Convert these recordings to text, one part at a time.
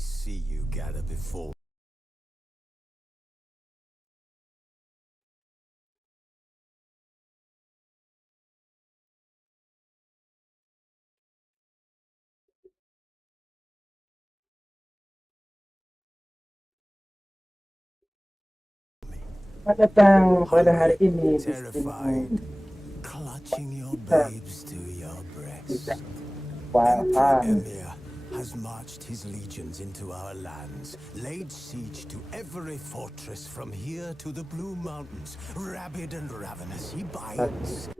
see you gather before. Selamat datang pada hari ini di Terrified, streaming clutching your kita babes to your tidak breast. Emperor paham. Emir has marched his legions into our lands, laid siege to every fortress from here to the Blue Mountains. Rabid and ravenous, he bites.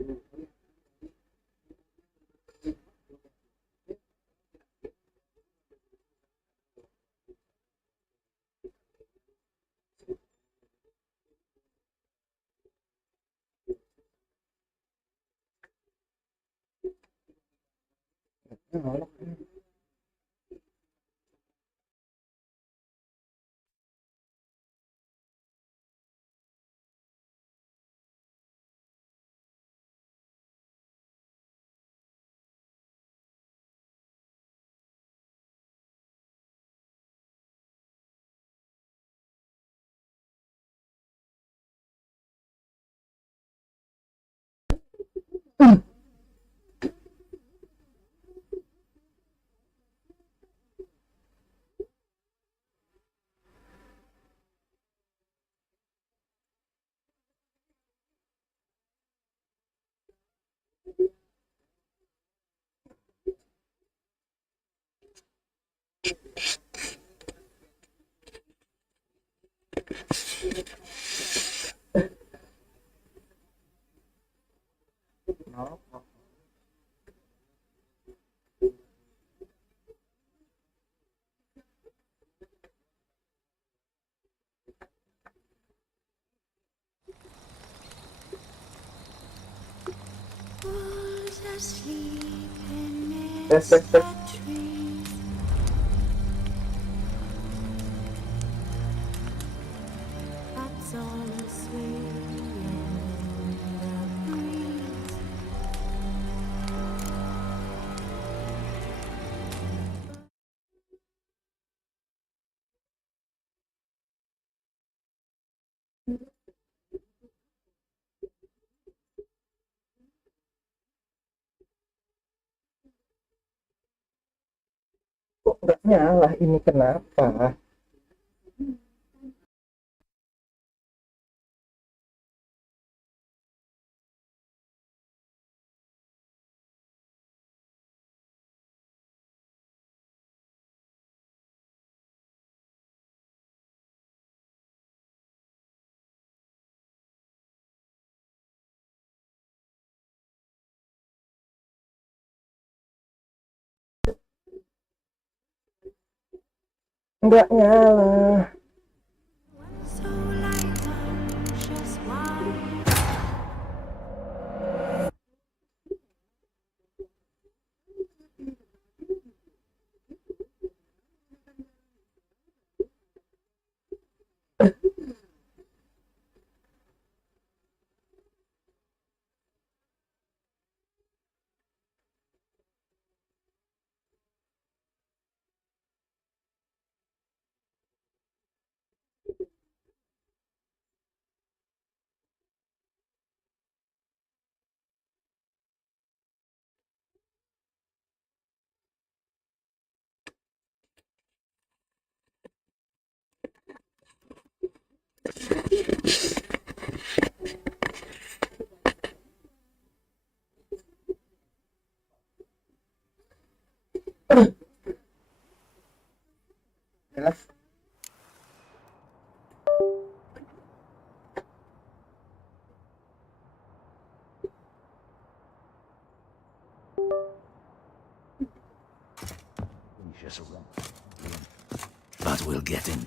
Tes. Kok nggak nyala ini, kenapa? Nggak nyala. Jelas. But we'll get him.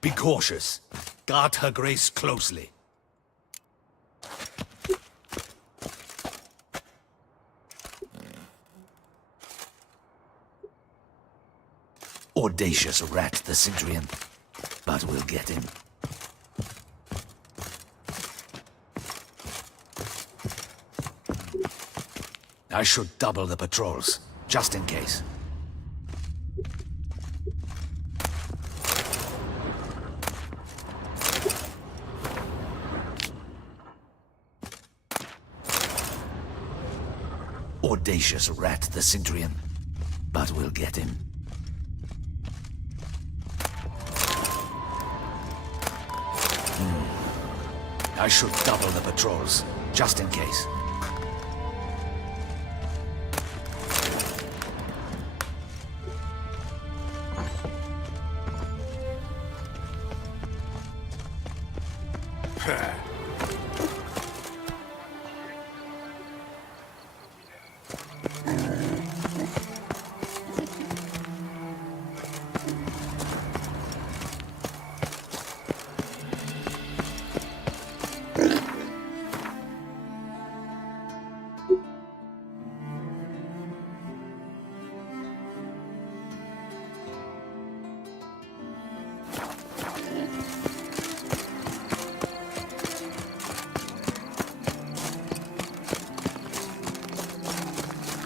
Be cautious. Guard her grace closely. Audacious rat, the Sidrian. But we'll get him. I should double the patrols, just in case. Audacious rat, the Cintrian. But we'll get him. I should double the patrols, just in case.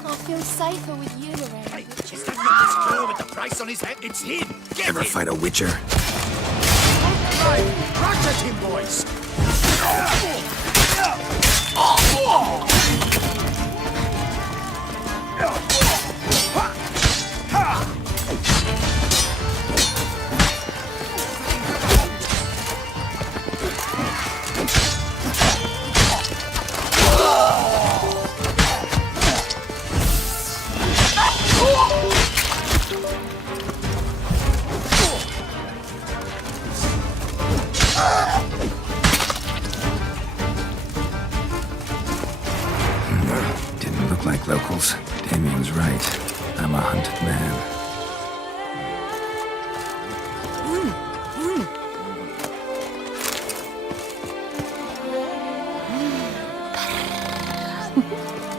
I feel safer with you around. Hey, is that not this girl with the price on his head? It's him! Get Ever him! fight a witcher? Right! Rush at him, boys! Didn't look like locals. Damien's right. I'm a hunted man.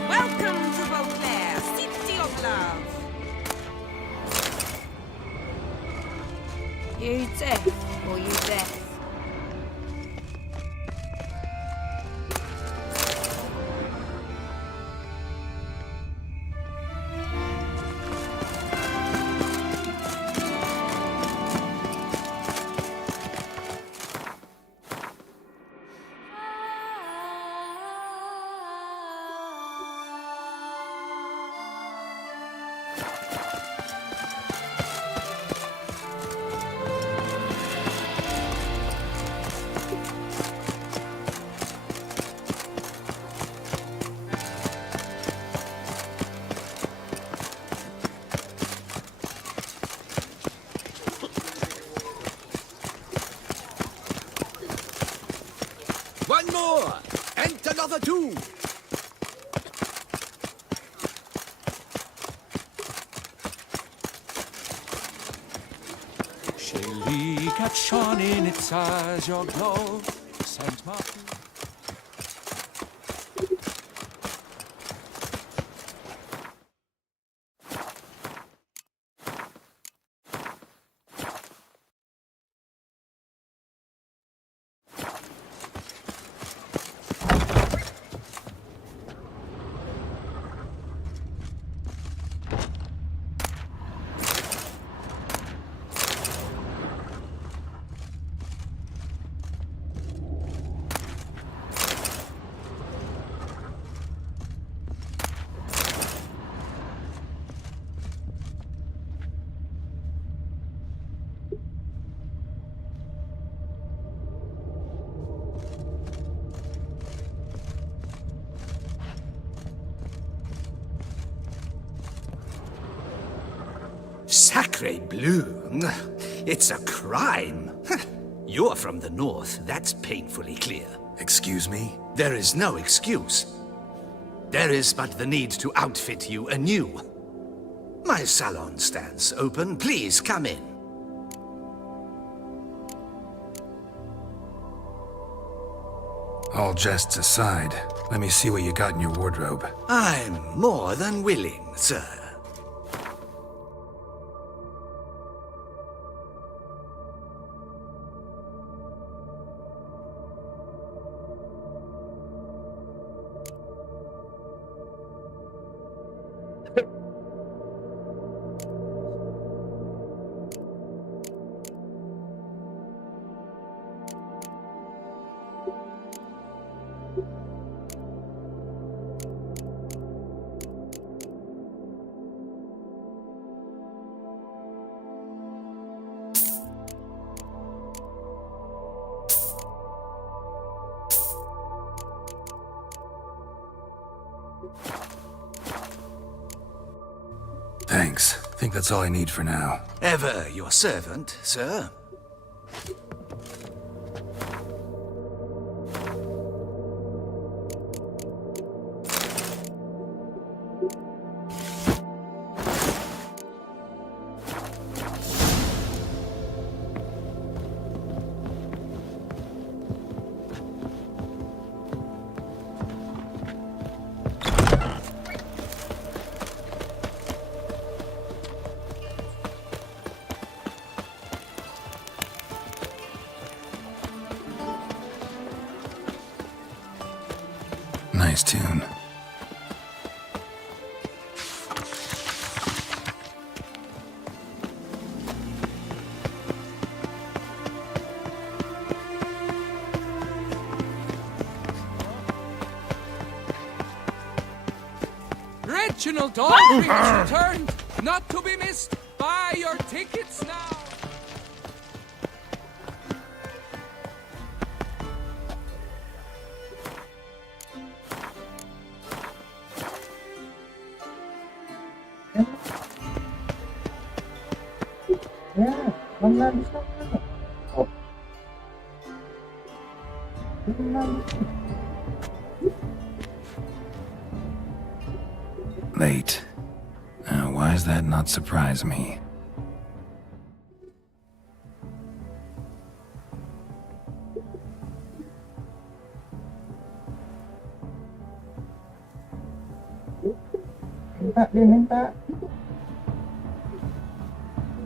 Welcome to Beauclair, city of love. You deaf or you deaf? One more! And another two! Shaylee kept shining its eyes, your glow sent my... Sacre bleu! It's a crime! You're from the north, that's painfully clear. Excuse me? There is no excuse. There is but the need to outfit you anew. My salon stands open. Please come in. All jests aside, let me see what you got in your wardrobe. I'm more than willing, sir. Thanks. Think that's all I need for now. Ever your servant, sir. Nice tune. Reginald Daybreak has returned, not to be missed. Buy your tickets now. Ya, mana di sana? Oh. Mana di sana? Late. Now, why does that not surprise me? Dia minta.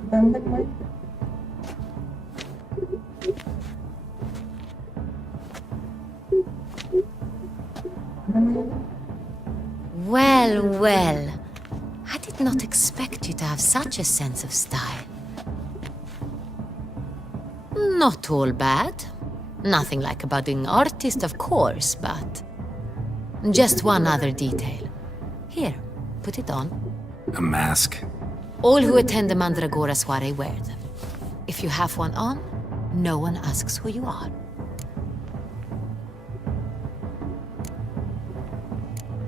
Ganteng banget. Well, well. I did not expect you to have such a sense of style. Not all bad. Nothing like a budding artist, of course, but... Just one other detail. Here, put it on. A mask? All who attend the Mandragora soiree wear them. If you have one on, no one asks who you are.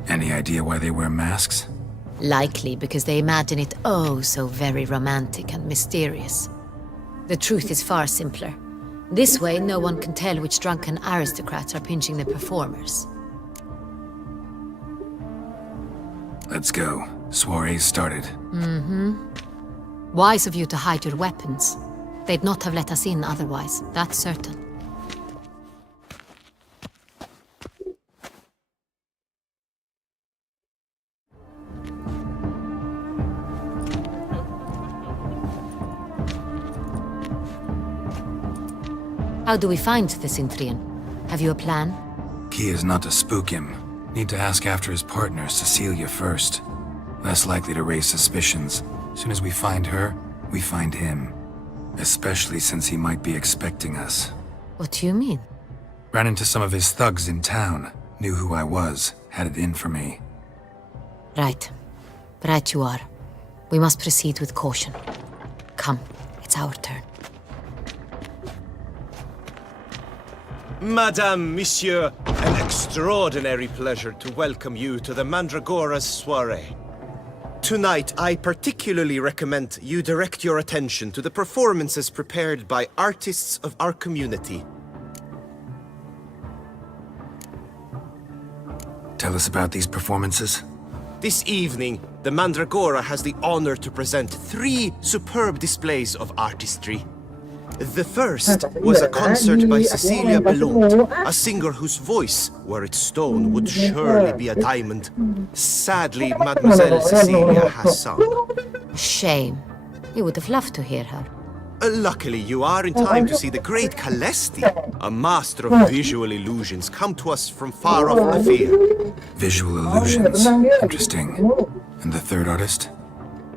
Any idea why they wear masks? Likely because they imagine it oh so very romantic and mysterious. The truth is far simpler. This way, no one can tell which drunken aristocrats are pinching the performers. Let's go. Soiree's started. Wise of you to hide your weapons. They'd not have let us in otherwise, that's certain. How do we find the Cintrian? Have you a plan? Key is not to spook him. Need to ask after his partner, Cecilia, first. Less likely to raise suspicions. Soon as we find her, we find him. Especially since he might be expecting us. What do you mean? Ran into some of his thugs in town. Knew who I was. Had it in for me. Right. Right you are. We must proceed with caution. Come, it's our turn. Madame, Monsieur, an extraordinary pleasure to welcome you to the Mandragora's soiree. Tonight, I particularly recommend you direct your attention to the performances prepared by artists of our community. Tell us about these performances. This evening, the Mandragora has the honor to present 3 superb displays of artistry. The first was a concert by Cecilia Bellund, a singer whose voice, were it stone, would surely be a diamond. Sadly, Mademoiselle Cecilia has sung. Shame. We would have loved to hear her. Luckily, you are in time to see the great Calesti, a master of visual illusions, come to us from far off Afir. Visual illusions. Interesting. And the third artist?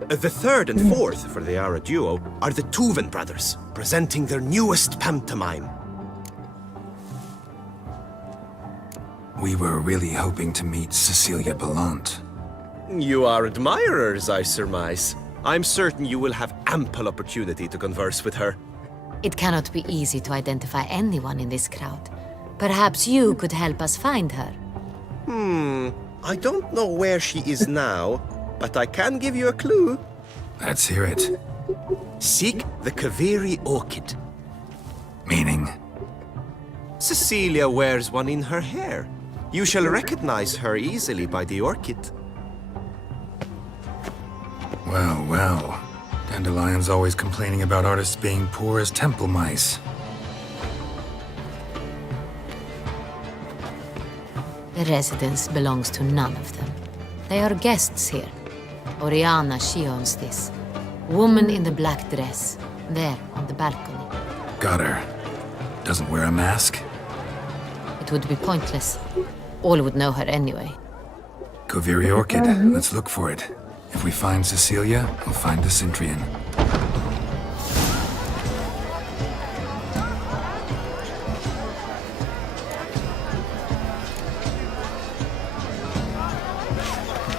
The third and fourth, for they are a duo, are the Tuven brothers, presenting their newest pantomime. We were really hoping to meet Cecilia Bellund. You are admirers, I surmise. I'm certain you will have ample opportunity to converse with her. It cannot be easy to identify anyone in this crowd. Perhaps you could help us find her. I don't know where she is now, but I can give you a clue. Let's hear it. Seek the Kaveri orchid. Meaning? Cecilia wears one in her hair. You shall recognize her easily by the orchid. Well, well. Dandelion's always complaining about artists being poor as temple mice. The residence belongs to none of them. They are guests here. Oriana, she owns this. Woman in the black dress. There, on the balcony. Got her. Doesn't wear a mask? It would be pointless. All would know her anyway. Kaveri Orchid. Let's look for it. If we find Cecilia, we'll find the Centrian.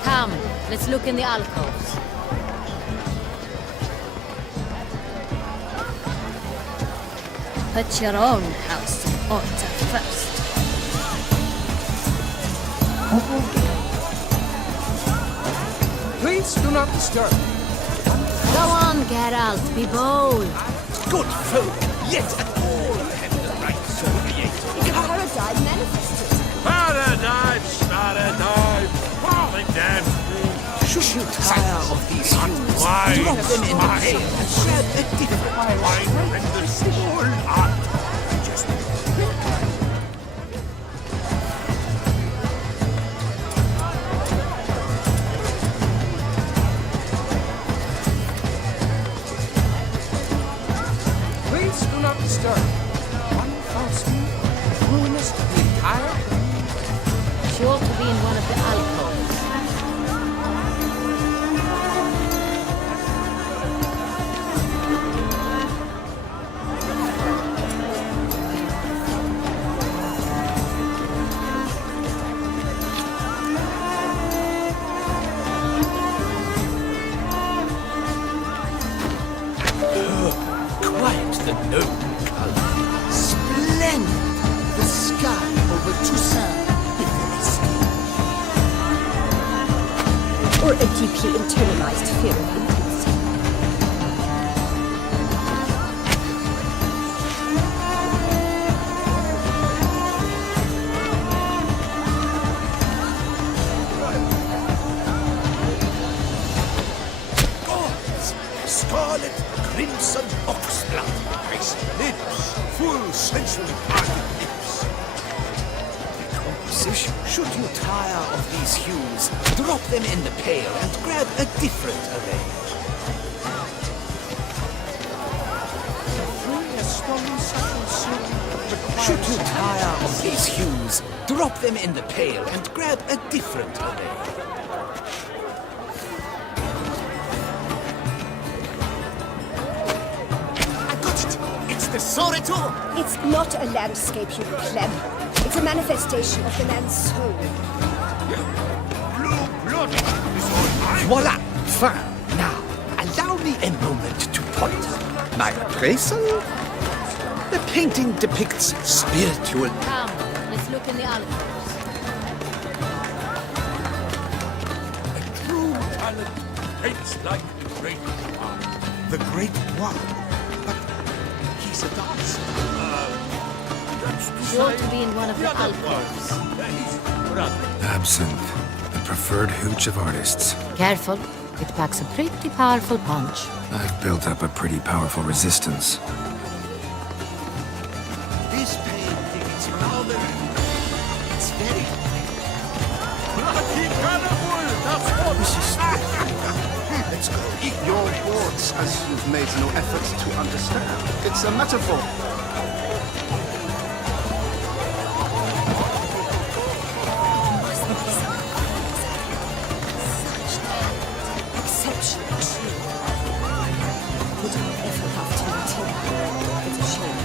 Come, let's look in the alcoves. Put your own house in order first. Please do not disturb. Go on, Geralt, be bold. Good folk, yet at all have the right to create. Paradise manifested. Paradise, paradise, falling down. Should you tire of these hues, Why? drop them in the pail and grab a different Wine and the small art. Please do not disturb. One false move, ruinous to the entire. She ought to be in one of the alcoves. Quite the noble color. Splendid! The sky over Toussaint. Or a deeply internalized fear of intimacy. Gods! Scarlet, crimson oxblood. Nice lips. Full sensually parted lips. The composition. Should you tire of these hues, drop them in the pail and grab a different array. Should you tire of these hues, drop them in the pail and grab a different array. I got it! It's the Sorito! It's not a landscape, you pleb. It's a manifestation of the man's soul. Blue blood is all mine. Voila! Fine. Now, allow me a moment to point. My appraisal? The painting depicts spiritual. Come, let's look in the alcoves. A true talent paints like the great one. The Great One. But he's a dancer. That's to She ought say, to be in one of the other alcoves. one. His brother. Absinthe. The preferred hooch of artists. Careful, it packs a pretty powerful punch. I've built up a pretty powerful resistance. This painting is rather. It's very. Lucky carnival, that's what. Let's go. Your words, as you've made no effort to understand. It's a metaphor. Exceptional true. Would I ever have to maintain? It's a shame.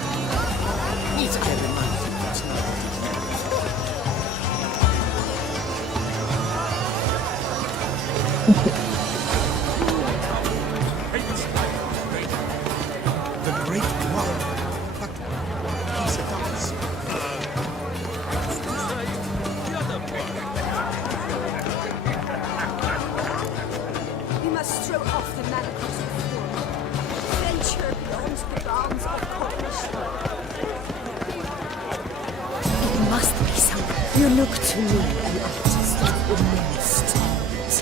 Needs a reminder. Paints like the great one. The Great One. But You look to me an artist of immense talent.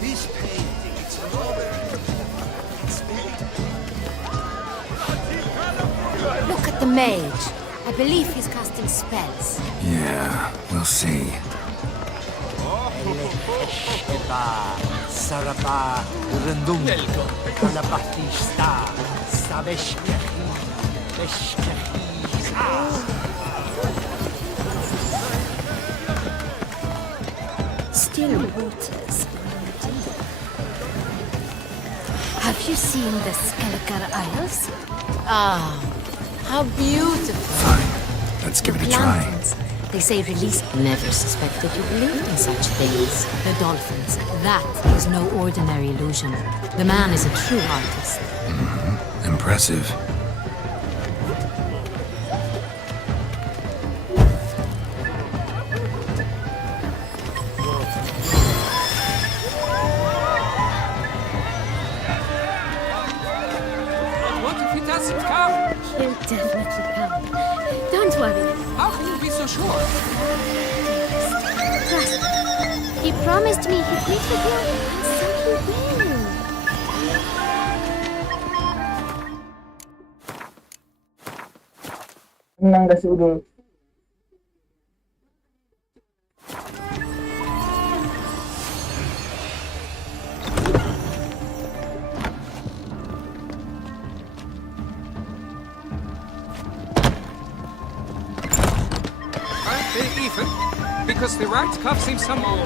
This painting, it's rather... It's very... Look at the mage. I believe he's casting spells. Yeah, we'll see. Sarapa, Rundum, Alabatista, Sabeshkehi, Still waters. Have you seen the Skelliger Isles? Ah, how beautiful. Fine, let's give it a try. Lanterns. They say release. Never suspected you believed in such things. The dolphins. That is no ordinary illusion. The man is a true artist. Impressive. What if he doesn't come? He'll definitely come. Don't worry. How can you be so sure? Trust me. He promised me he'd meet with you, and so he will. Menang kasih udul. Aren't they even? Because the right cuff seems some more.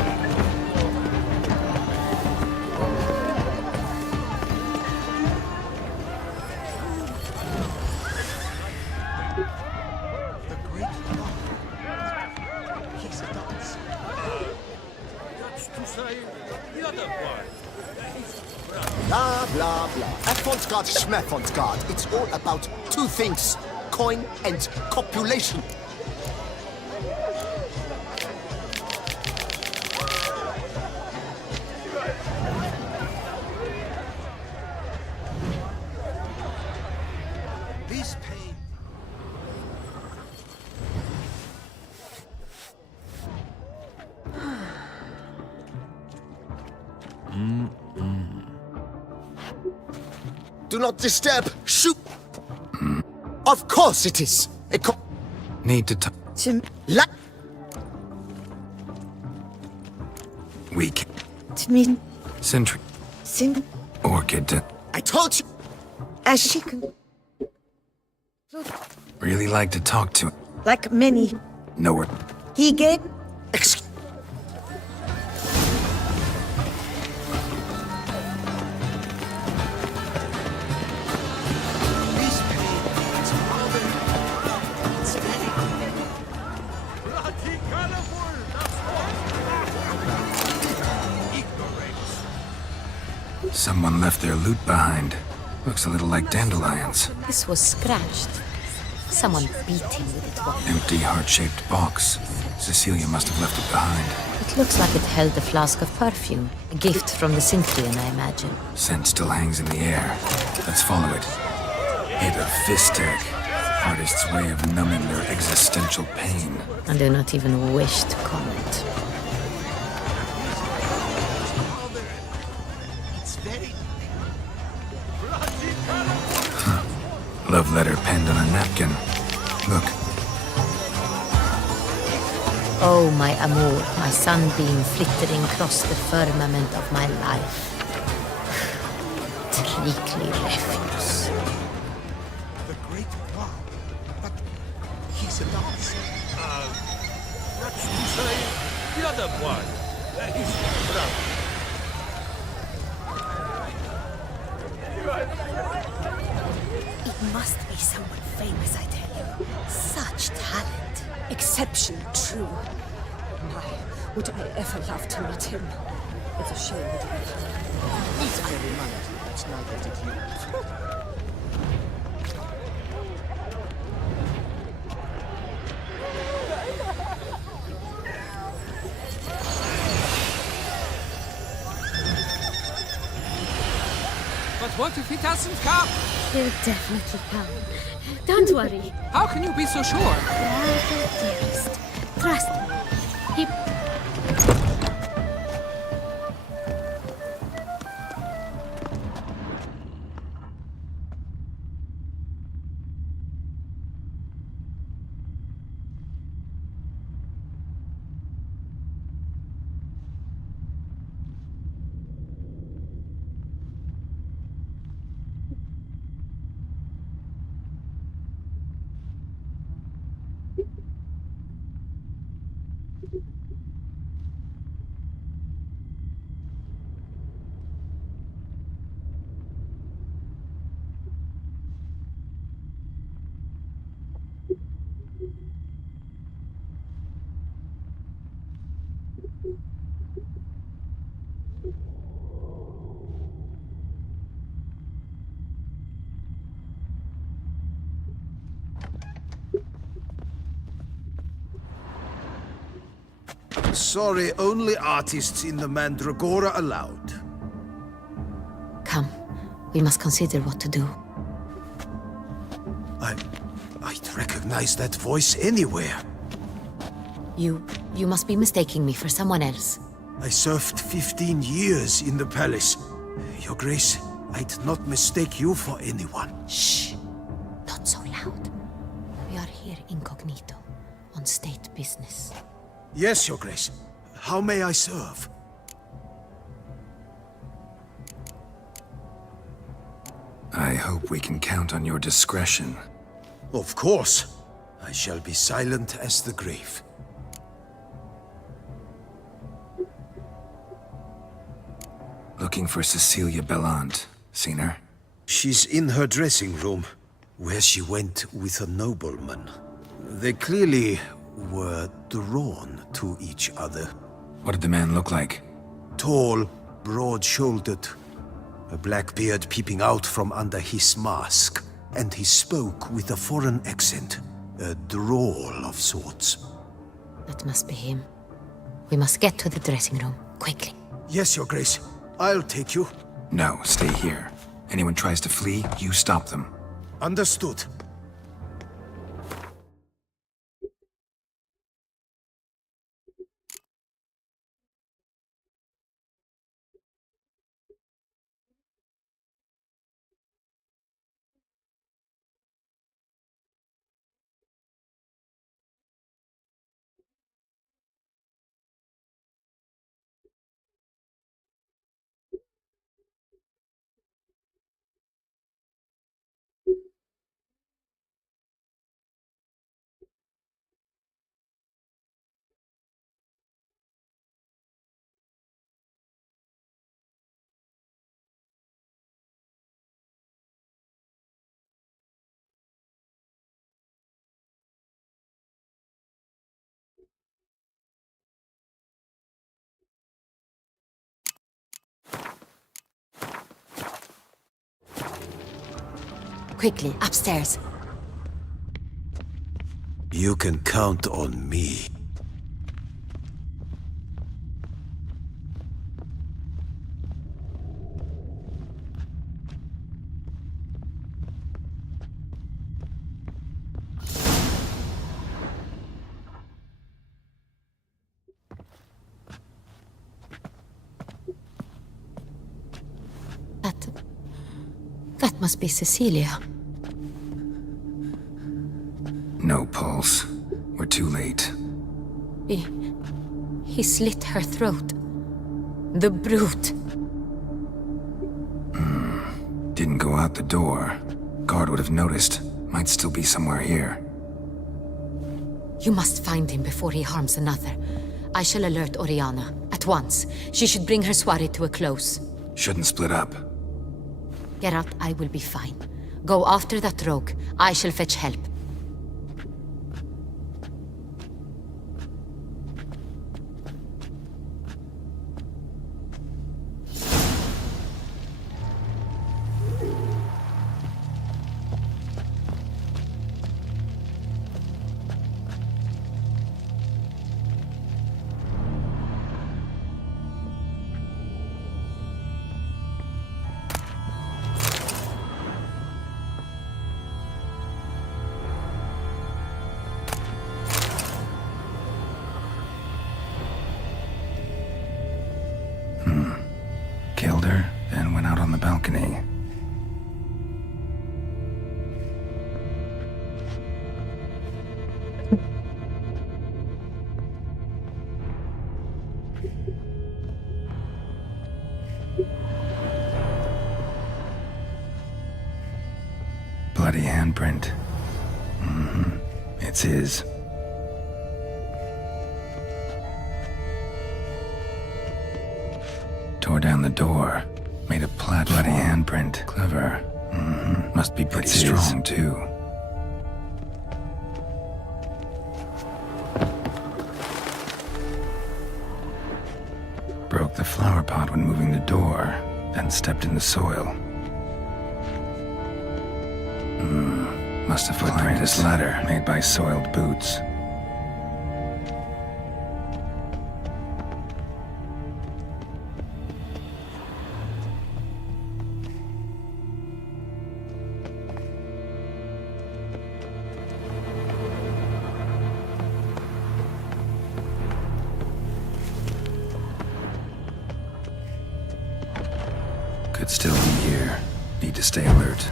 The great God. He's a dance. That's to say, the other one. Blah, blah, blah. Avant-garde, schmeffant-garde. It's all about two things. Coin and copulation. This pain... Do not disturb. Shoot. Of course it is. Need to talk. We can. Sentry. Orchid. I told you. As she can, Really like to talk to him. like many, Nowhere. he gave. Excuse. This pain, it's rather... It's very... Bloody colorful, that's what. Ignorance. Someone left their loot behind. Looks a little like dandelions. This was scratched. Someone beat him with it once. Empty heart-shaped box. Cecilia must have left it behind. It looks like it held a flask of perfume. A gift from the Synthrian, I imagine. Scent still hangs in the air. Let's follow it. Hit of Fistek. Artist's way of numbing their existential pain. I do not even wish to comment. It's very... Love letter penned on a napkin. Look, Oh, my amour, my sunbeam flittering across the firmament of my life. Treacly refuse. The great God. But he's a dancer. That's to say, the other one. He's proud. It must be someone famous, I tell you. Such talent. Exception true. My, would I ever love to meet him? It's a shame that he can't. Need I remind you, it's neither did you. But what if he doesn't come? He'll definitely come. Don't worry. How can you be so sure? Bravo, dearest. Trust me. He... Sorry, only artists in the Mandragora allowed. Come. We must consider what to do. I'd recognize that voice anywhere. You must be mistaking me for someone else. I served 15 years in the palace. Your Grace, I'd not mistake you for anyone. Shh! Not so loud. We are here incognito, on state business. Yes, Your Grace. How may I serve? I hope we can count on your discretion. Of course. I shall be silent as the grave. Looking for Cecilia Bellant. Seen her? She's in her dressing room, where she went with a nobleman. They clearly were drawn to each other. What did the man look like? Tall, broad-shouldered, a black beard peeping out from under his mask, and he spoke with a foreign accent, a drawl of sorts. That must be him. We must get to the dressing room, quickly. Yes, Your Grace. I'll take you. No, stay here. Anyone tries to flee, you stop them. Understood. Quickly, upstairs. You can count on me. That must be Cecilia. No pulse. We're too late. He slit her throat. The brute. Didn't go out the door. Guard would have noticed. Might still be somewhere here. You must find him before he harms another. I shall alert Oriana. At once. She should bring her soirée to a close. Shouldn't split up. Geralt, I will be fine. Go after that rogue. I shall fetch help. her, then went out on the balcony. Bloody handprint. It's his. Tore down the door. Made a bloody handprint. Clever. Must be pretty strong, too. Broke the flower pot when moving the door, then stepped in the soil. Must have climbed this ladder made by soiled boots. Could still be here. Need to stay alert.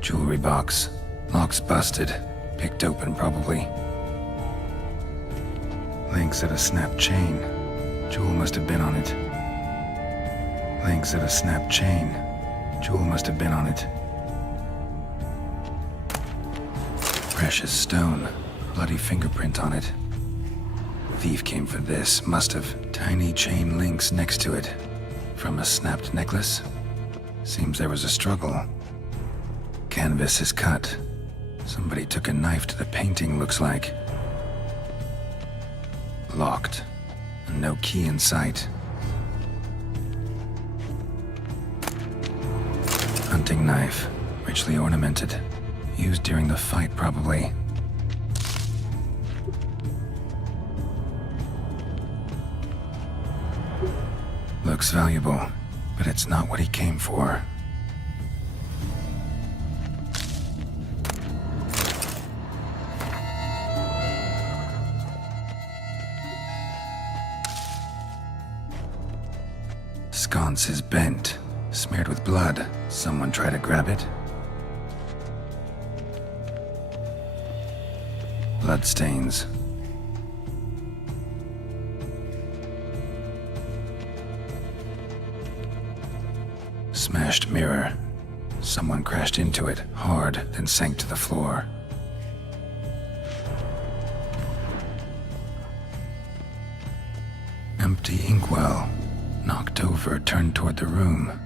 Jewelry box. Lock's busted. Picked open, probably. Links at a snapped chain. Jewel must have been on it. Links at a snapped chain. Jewel must have been on it. Precious stone. Bloody fingerprint on it. Thief came for this. Must have. Tiny chain links next to it. From a snapped necklace? Seems there was a struggle. Canvas is cut. Somebody took a knife to the painting, looks like. Locked. And no key in sight. Hunting knife. Richly ornamented. Used during the fight, probably. Looks valuable, but it's not what he came for. Sconce is bent, smeared with blood. Someone try to grab it? Bloodstains. Smashed mirror. Someone crashed into it, hard, then sank to the floor. Empty inkwell. Knocked over, turned toward the room.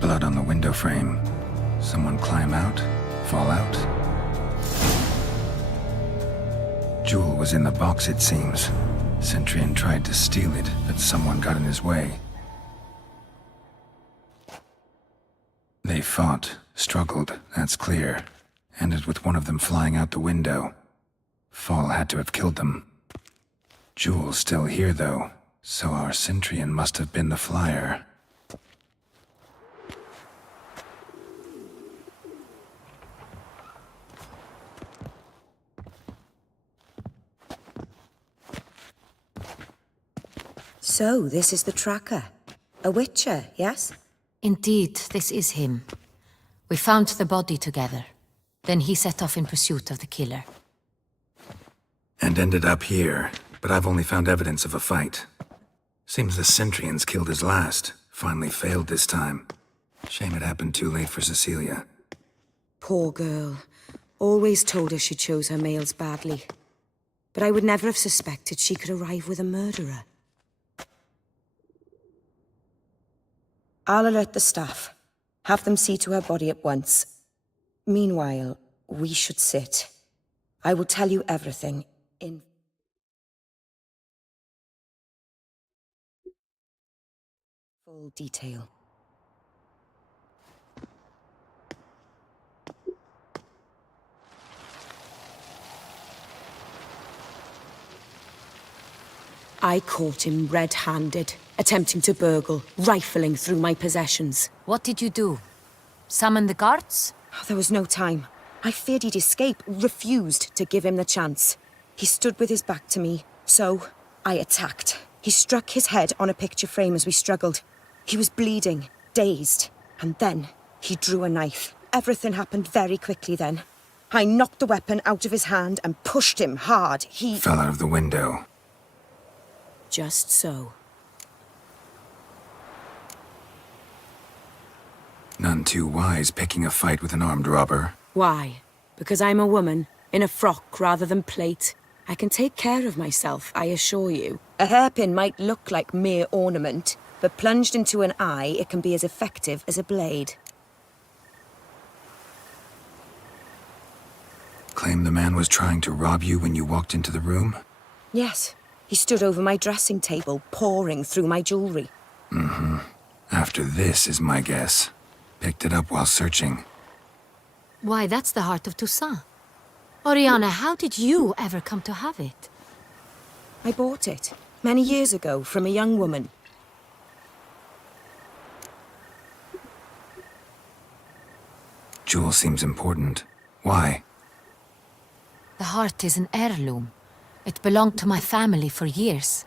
Blood on the window frame. Someone climb out? Fall out? Jewel was in the box, it seems. Centurion tried to steal it, but someone got in his way. They fought, struggled, that's clear. Ended with one of them flying out the window. Fall had to have killed them. Jewel's still here, though, so our Centrian must have been the flyer. So, this is the tracker. A witcher, yes? Indeed, this is him. We found the body together. Then he set off in pursuit of the killer. And ended up here, but I've only found evidence of a fight. Seems the Centrians killed his last. Finally failed this time. Shame it happened too late for Cecilia. Poor girl. Always told her she chose her males badly. But I would never have suspected she could arrive with a murderer. I'll alert the staff. Have them see to her body at once. Meanwhile, we should sit. I will tell you everything in full detail. I caught him red-handed, attempting to burgle, rifling through my possessions. What did you do? Summon the guards? There was no time. I feared he'd escape, refused to give him the chance. He stood with his back to me, so I attacked. He struck his head on a picture frame as we struggled. He was bleeding, dazed, and then he drew a knife. Everything happened very quickly then. I knocked the weapon out of his hand and pushed him hard. He fell out of the window. Just so. None too wise picking a fight with an armed robber. Why? Because I'm a woman, in a frock rather than plate. I can take care of myself, I assure you. A hairpin might look like mere ornament, but plunged into an eye, it can be as effective as a blade. Claim the man was trying to rob you when you walked into the room? Yes. He stood over my dressing table, pouring through my jewelry. Mm-hmm. After this is my guess. Picked it up while searching. Why, that's the heart of Toussaint. Oriana, how did you ever come to have it? I bought it, many years ago, from a young woman. Jewel seems important. Why? The heart is an heirloom. It belonged to my family for years.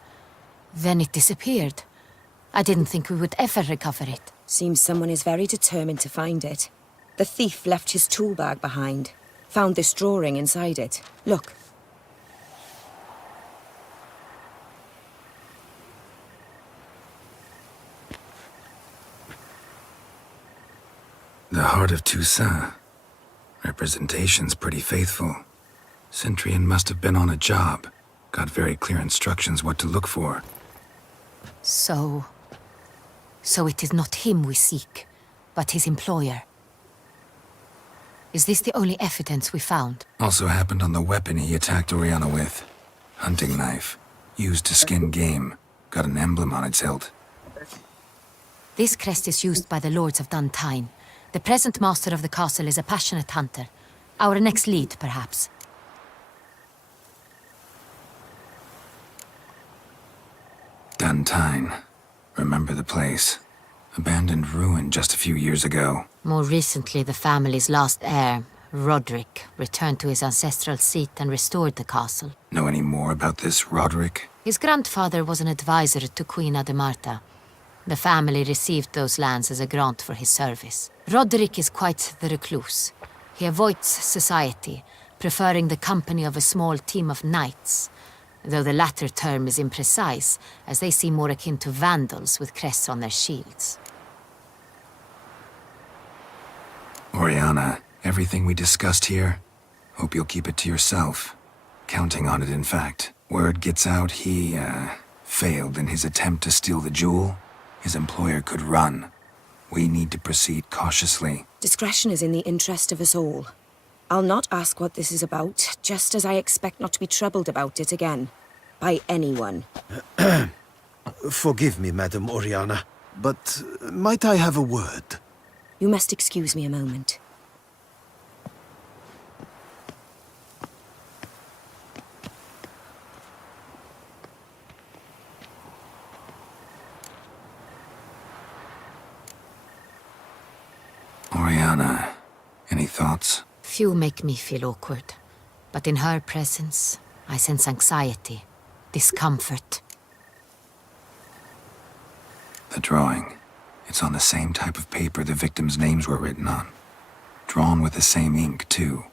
Then it disappeared. I didn't think we would ever recover it. Seems someone is very determined to find it. The thief left his tool bag behind. Found this drawing inside it. Look. The heart of Toussaint. Representation's pretty faithful. Centrian must have been on a job. Got very clear instructions what to look for. So it is not him we seek, but his employer. Is this the only evidence we found? Also happened on the weapon he attacked Oriana with. Hunting knife. Used to skin game. Got an emblem on its hilt. This crest is used by the lords of Duntine. The present master of the castle is a passionate hunter. Our next lead, perhaps. Duntine. Remember the place. Abandoned ruin just a few years ago. More recently, the family's last heir, Roderick, returned to his ancestral seat and restored the castle. Know any more about this Roderick? His grandfather was an advisor to Queen Ademarta. The family received those lands as a grant for his service. Roderick is quite the recluse. He avoids society, preferring the company of a small team of knights, though the latter term is imprecise, as they seem more akin to vandals with crests on their shields. Oriana, everything we discussed here, hope you'll keep it to yourself. Counting on it, in fact. Word gets out he, failed in his attempt to steal the jewel. His employer could run. We need to proceed cautiously. Discretion is in the interest of us all. I'll not ask what this is about, just as I expect not to be troubled about it again. By anyone. Forgive me, Madam Oriana, but might I have a word? You must excuse me a moment. Siana, any thoughts? Few make me feel awkward, but in her presence, I sense anxiety, discomfort. The drawing. It's on the same type of paper the victims' names were written on. Drawn with the same ink, too.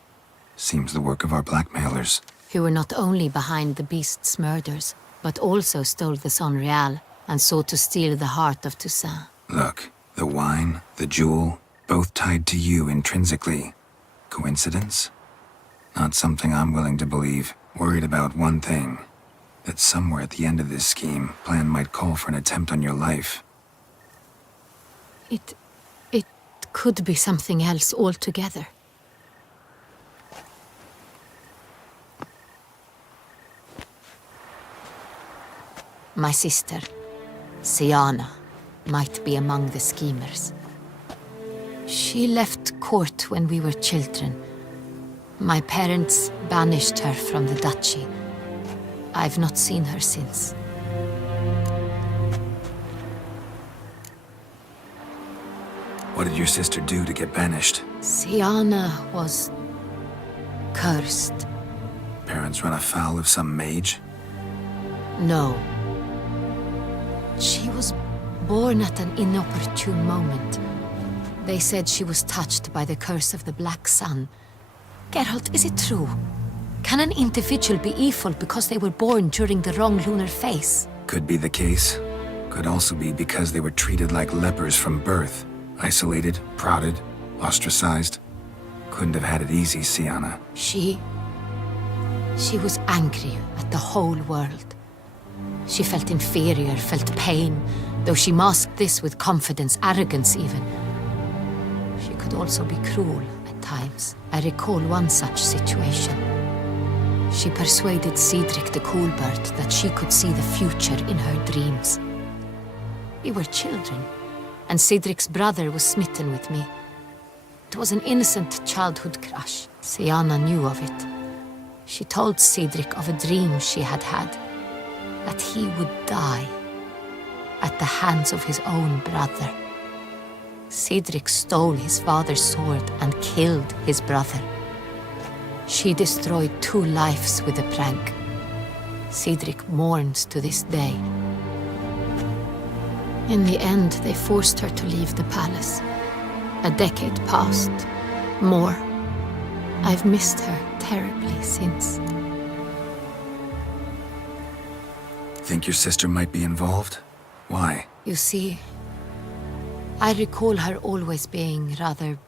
Seems the work of our blackmailers. Who were not only behind the beast's murders, but also stole the Son Real and sought to steal the heart of Toussaint. Look, the wine, the jewel, both tied to you intrinsically. Coincidence? Not something I'm willing to believe. Worried about one thing. That somewhere at the end of this scheme, plan might call for an attempt on your life. It could be something else altogether. My sister, Siana, might be among the schemers. She left court when we were children. My parents banished her from the duchy. I've not seen her since. What did your sister do to get banished? Siana was cursed. Parents run afoul of some mage? No. She was born at an inopportune moment. They said she was touched by the curse of the Black Sun. Geralt, is it true? Can an individual be evil because they were born during the wrong lunar phase? Could be the case. Could also be because they were treated like lepers from birth. Isolated, prodded, ostracized. Couldn't have had it easy, Siana. She was angry at the whole world. She felt inferior, felt pain, though she masked this with confidence, arrogance even. She could also be cruel at times. I recall one such situation. She persuaded Cedric the Coolbird that she could see the future in her dreams. We were children, and Cedric's brother was smitten with me. It was an innocent childhood crush. Siana knew of it. She told Cedric of a dream she had had, that he would die at the hands of his own brother. Cedric stole his father's sword and killed his brother. She destroyed 2 lives with a prank. Cedric mourns to this day. In the end, they forced her to leave the palace. A decade passed. More. I've missed her terribly since. Think your sister might be involved? Why? You see, I recall her always being rather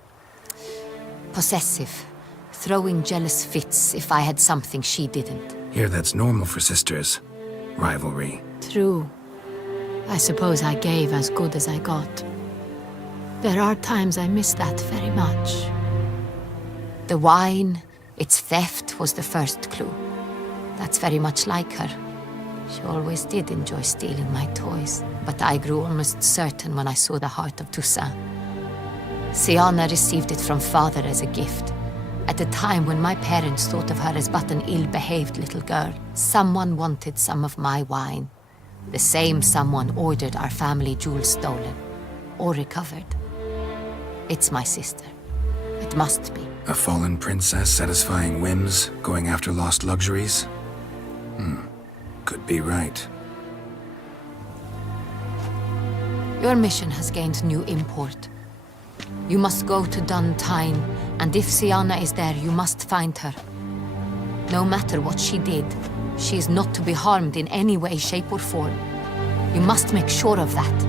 possessive, throwing jealous fits if I had something she didn't. Here, that's normal for sisters. Rivalry. True. I suppose I gave as good as I got. There are times I miss that very much. The wine, its theft, was the first clue. That's very much like her. She always did enjoy stealing my toys, but I grew almost certain when I saw the heart of Toussaint. Siana received it from father as a gift. At a time when my parents thought of her as but an ill-behaved little girl, someone wanted some of my wine. The same someone ordered our family jewels stolen, or recovered. It's my sister. It must be. A fallen princess satisfying whims, going after lost luxuries? Could be right. Your mission has gained new import. You must go to Dun Tyne, and if Siana is there, you must find her. No matter what she did, she is not to be harmed in any way, shape, or form. You must make sure of that.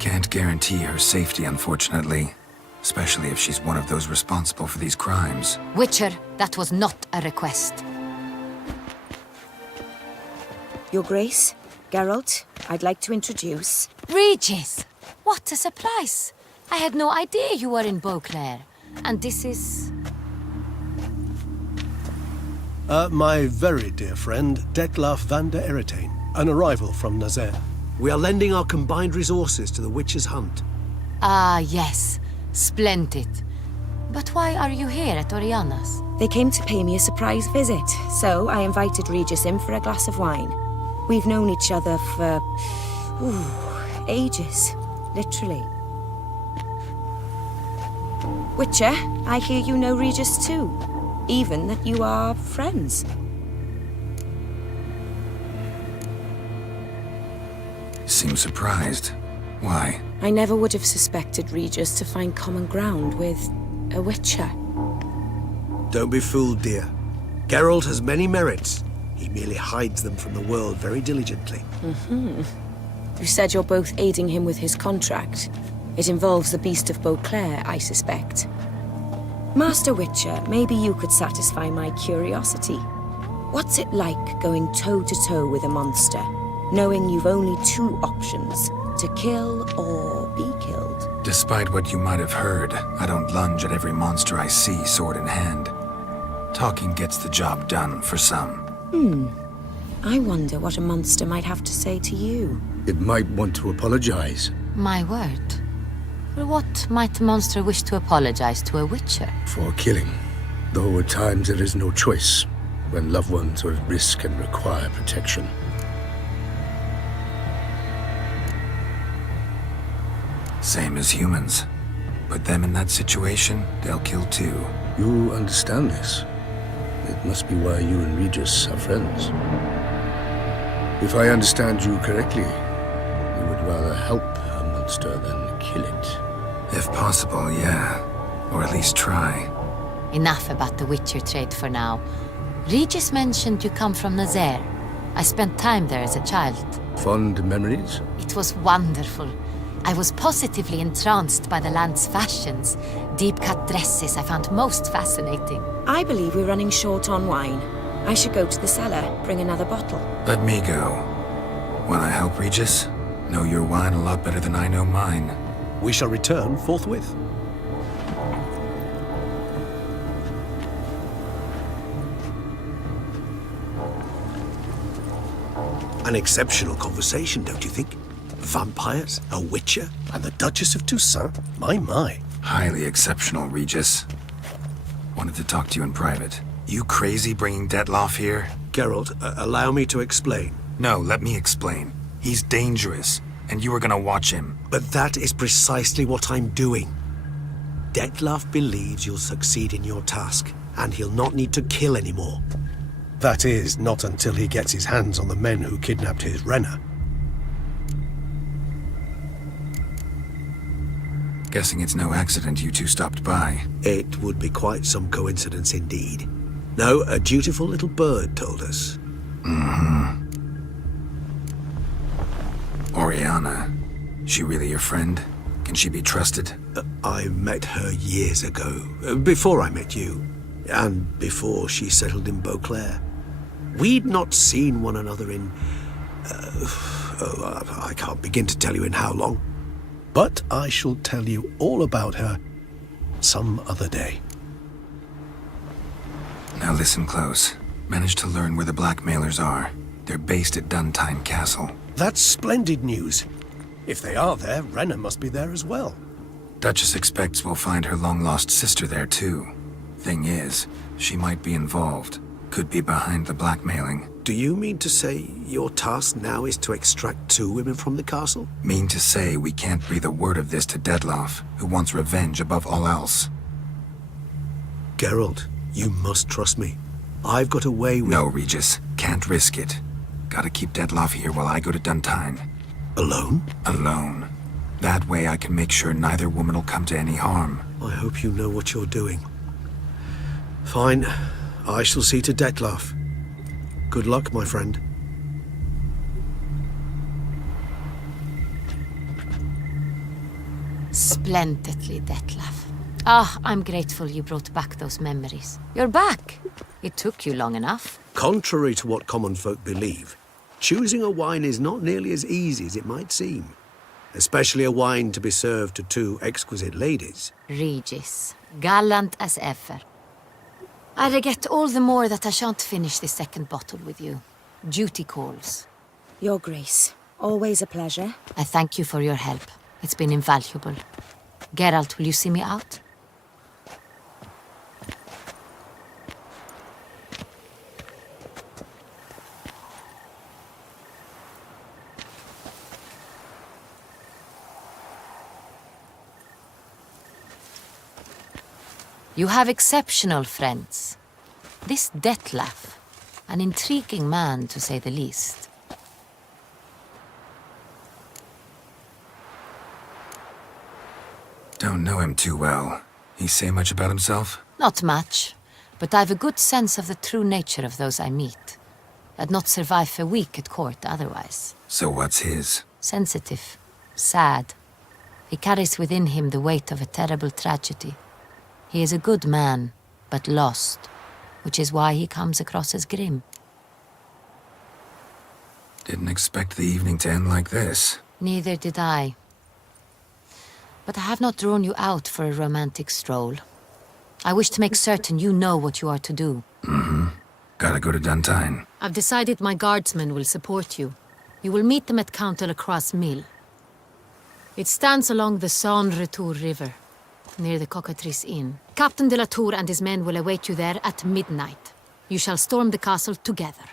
Can't guarantee her safety, unfortunately. Especially if she's one of those responsible for these crimes. Witcher, that was not a request. Your Grace, Geralt, I'd like to introduce... Regis! What a surprise! I had no idea you were in Beauclair. And this is... My very dear friend, Detlaf van der Eretain, an arrival from Nazaire. We are lending our combined resources to the Witch's Hunt. Ah, yes. Splendid. But why are you here at Oriana's? They came to pay me a surprise visit, so I invited Regis in for a glass of wine. We've known each other for... ages, literally. Witcher, I hear you know Regis too. Even that you are friends. Seem surprised. Why? I never would have suspected Regis to find common ground with a Witcher. Don't be fooled, dear. Geralt has many merits. He merely hides them from the world very diligently. You said you're both aiding him with his contract. It involves the Beast of Beauclair, I suspect. Master Witcher, maybe you could satisfy my curiosity. What's it like going toe-to-toe with a monster, knowing you've only two options, to kill or be killed? Despite what you might have heard, I don't lunge at every monster I see sword in hand. Talking gets the job done for some. I wonder what a monster might have to say to you. It might want to apologize. My word. For what might a monster wish to apologize to a witcher? For killing. Though at times there is no choice, when loved ones are at risk and require protection. Same as humans. Put them in that situation, they'll kill too. You understand this. It must be why you and Regis are friends. If I understand you correctly, you would rather help a monster than kill it. If possible, yeah. Or at least try. Enough about the witcher trade for now. Regis mentioned you come from Nazaire. I spent time there as a child. Fond memories? It was wonderful. I was positively entranced by the land's fashions. Deep-cut dresses I found most fascinating. I believe we're running short on wine. I should go to the cellar, bring another bottle. Let me go. Wanna help, Regis? Know your wine a lot better than I know mine. We shall return forthwith. An exceptional conversation, don't you think? Vampires, a witcher, and the Duchess of Toussaint? My. Highly exceptional, Regis. Wanted to talk to you in private. You crazy bringing Detloff here? Geralt, allow me to explain. No, let me explain. He's dangerous, and you were gonna watch him. But that is precisely what I'm doing. Detloff believes you'll succeed in your task, and he'll not need to kill anymore. That is, not until he gets his hands on the men who kidnapped his Renna. Guessing it's no accident you two stopped by. It would be quite some coincidence indeed. No, a dutiful little bird told us. Oriana. She really your friend? Can she be trusted? I met her years ago, before I met you, and before she settled in Beauclair. We'd not seen one another in... I can't begin to tell you in how long. But I shall tell you all about her some other day. Now listen close. Managed to learn where the blackmailers are. They're based at Duntine Castle. That's splendid news. If they are there, Renna must be there as well. Duchess expects we'll find her long-lost sister there too. Thing is, she might be involved. Could be behind the blackmailing. Do you mean to say your task now is to extract 2 women from the castle? Mean to say we can't breathe a word of this to Detloff, who wants revenge above all else. Geralt, you must trust me. I've got a way with... No, Regis. Can't risk it. Gotta keep Detloff here while I go to Duntine. Alone? Alone. That way I can make sure neither woman will come to any harm. I hope you know what you're doing. Fine. I shall see to Detloff. Good luck, my friend. Splendidly, Detloff. I'm grateful you brought back those memories. You're back. It took you long enough. Contrary to what common folk believe, choosing a wine is not nearly as easy as it might seem. Especially a wine to be served to 2 exquisite ladies. Regis, gallant as ever. I regret all the more that I shan't finish this second bottle with you. Duty calls. Your Grace, always a pleasure. I thank you for your help. It's been invaluable. Geralt, will you see me out? You have exceptional friends. This Detlef, an intriguing man to say the least. Don't know him too well. He say much about himself? Not much, but I've a good sense of the true nature of those I meet. I'd not survive a week at court otherwise. So what's his? Sensitive, sad. He carries within him the weight of a terrible tragedy. He is a good man, but lost, which is why he comes across as grim. Didn't expect the evening to end like this. Neither did I. But I have not drawn you out for a romantic stroll. I wish to make certain you know what you are to do. Mm-hmm. Gotta go to Duntine. I've decided my guardsmen will support you. You will meet them at Count Delacroix's mill. It stands along the Saône-Retour River, near the Cockatrice Inn. Captain de la Tour and his men will await you there at midnight. You shall storm the castle together.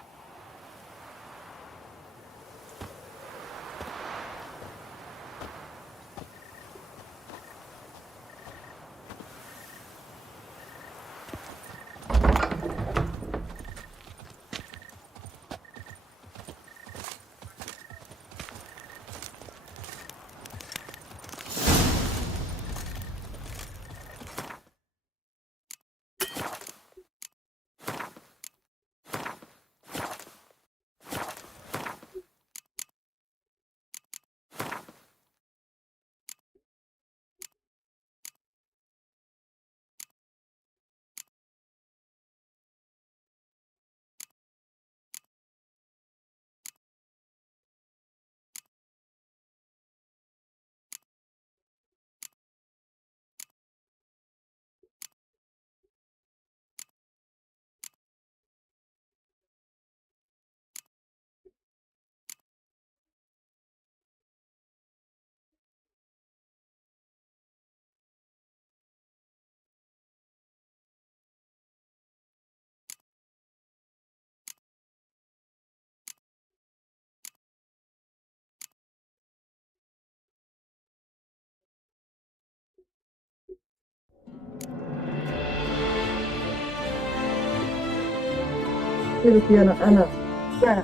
Silvi anak-anak. Ya.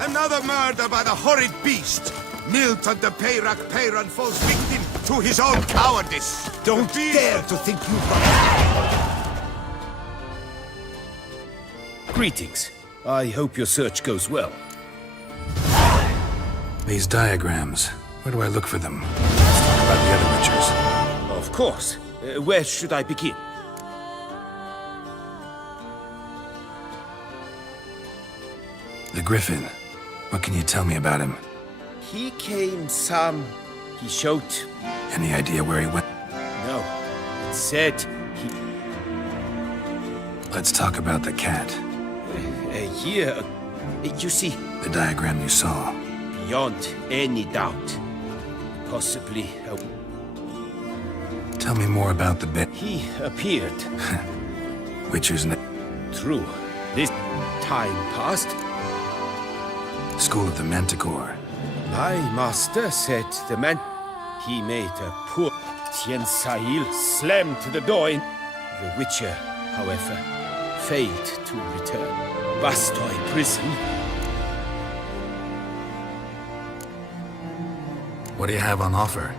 Another murder by the horrid beast! Milton de Peyran falls victim to his own cowardice! Don't dare to think you've got... Greetings. I hope your search goes well. These diagrams, where do I look for them? Let's talk about the other witchers. Of course. Where should I begin? The Griffin. What can you tell me about him? He came some... He showed... Any idea where he went? No. It said he... Let's talk about the cat. A year... You see... The diagram you saw. Beyond any doubt. Possibly... Tell me more about the bit. He appeared. Witcher's name. True. This time passed. School of the Manticore. My master said the man... He made a poor Tien Sahil slam to the door in... The Witcher, however, failed to return. Bastoy prison. What do you have on offer?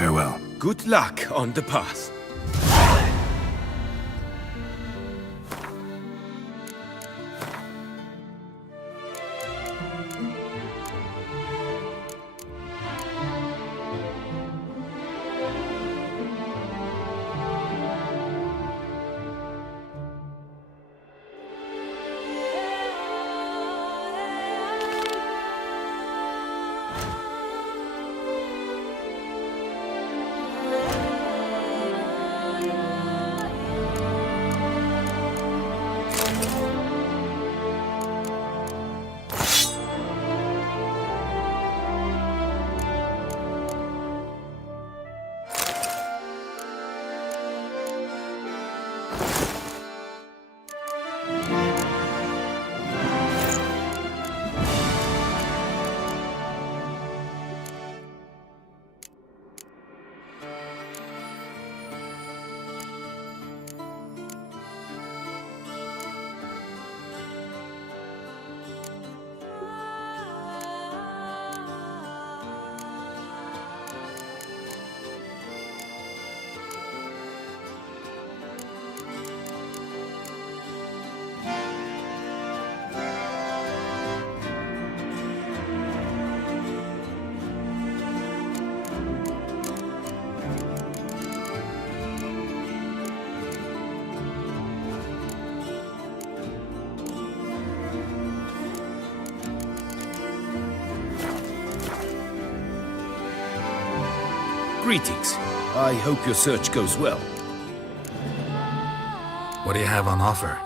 Farewell. Good luck on the path. Greetings. I hope your search goes well. What do you have on offer?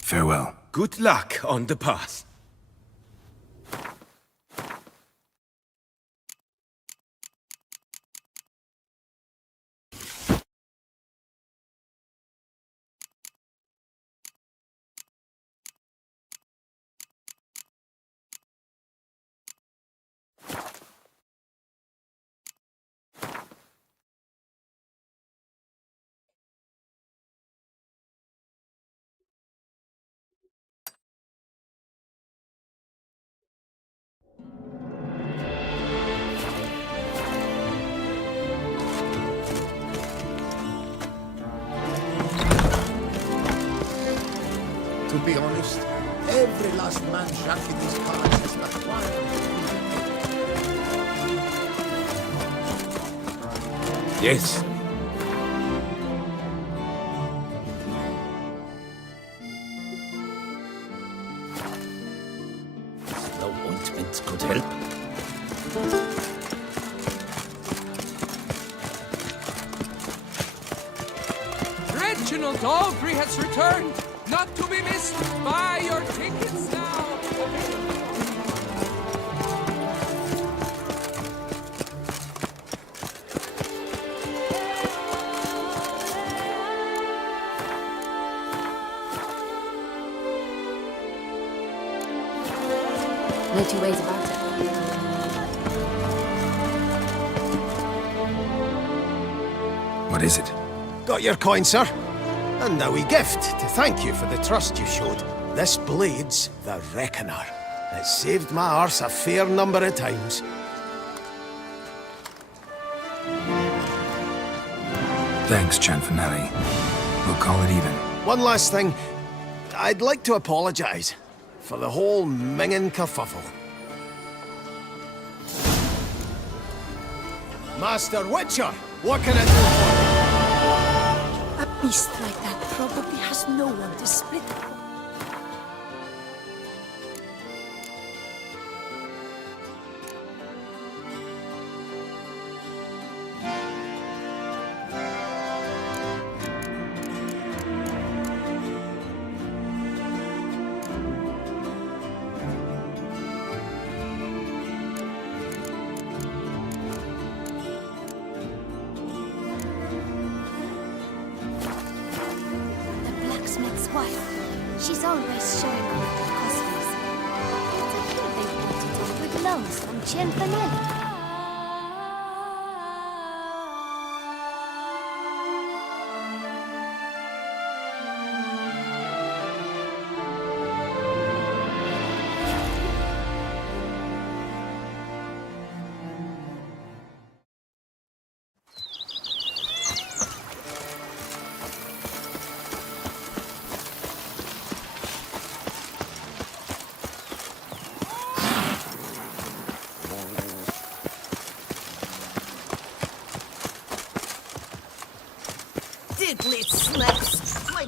Farewell. Good luck on the path. To be honest, every last man shark in these parts has got one. Yes. No ointment could help. Reginald Aubrey has returned! Not to be missed! Buy your tickets now! No two ways about it. What is it? Got your coin, sir. And a wee gift to thank you for the trust you showed. This blade's the Reckoner. It saved my arse a fair number of times. Thanks, Cianfanelli. We'll call it even. One last thing. I'd like to apologize for the whole mingin' kerfuffle. Master Witcher, what can I do for you? A beast like that probably has no one to split it. She's always sharing all the cosmos. It's a hill they built it on with loans from Cianfanelli. diddly slips! My...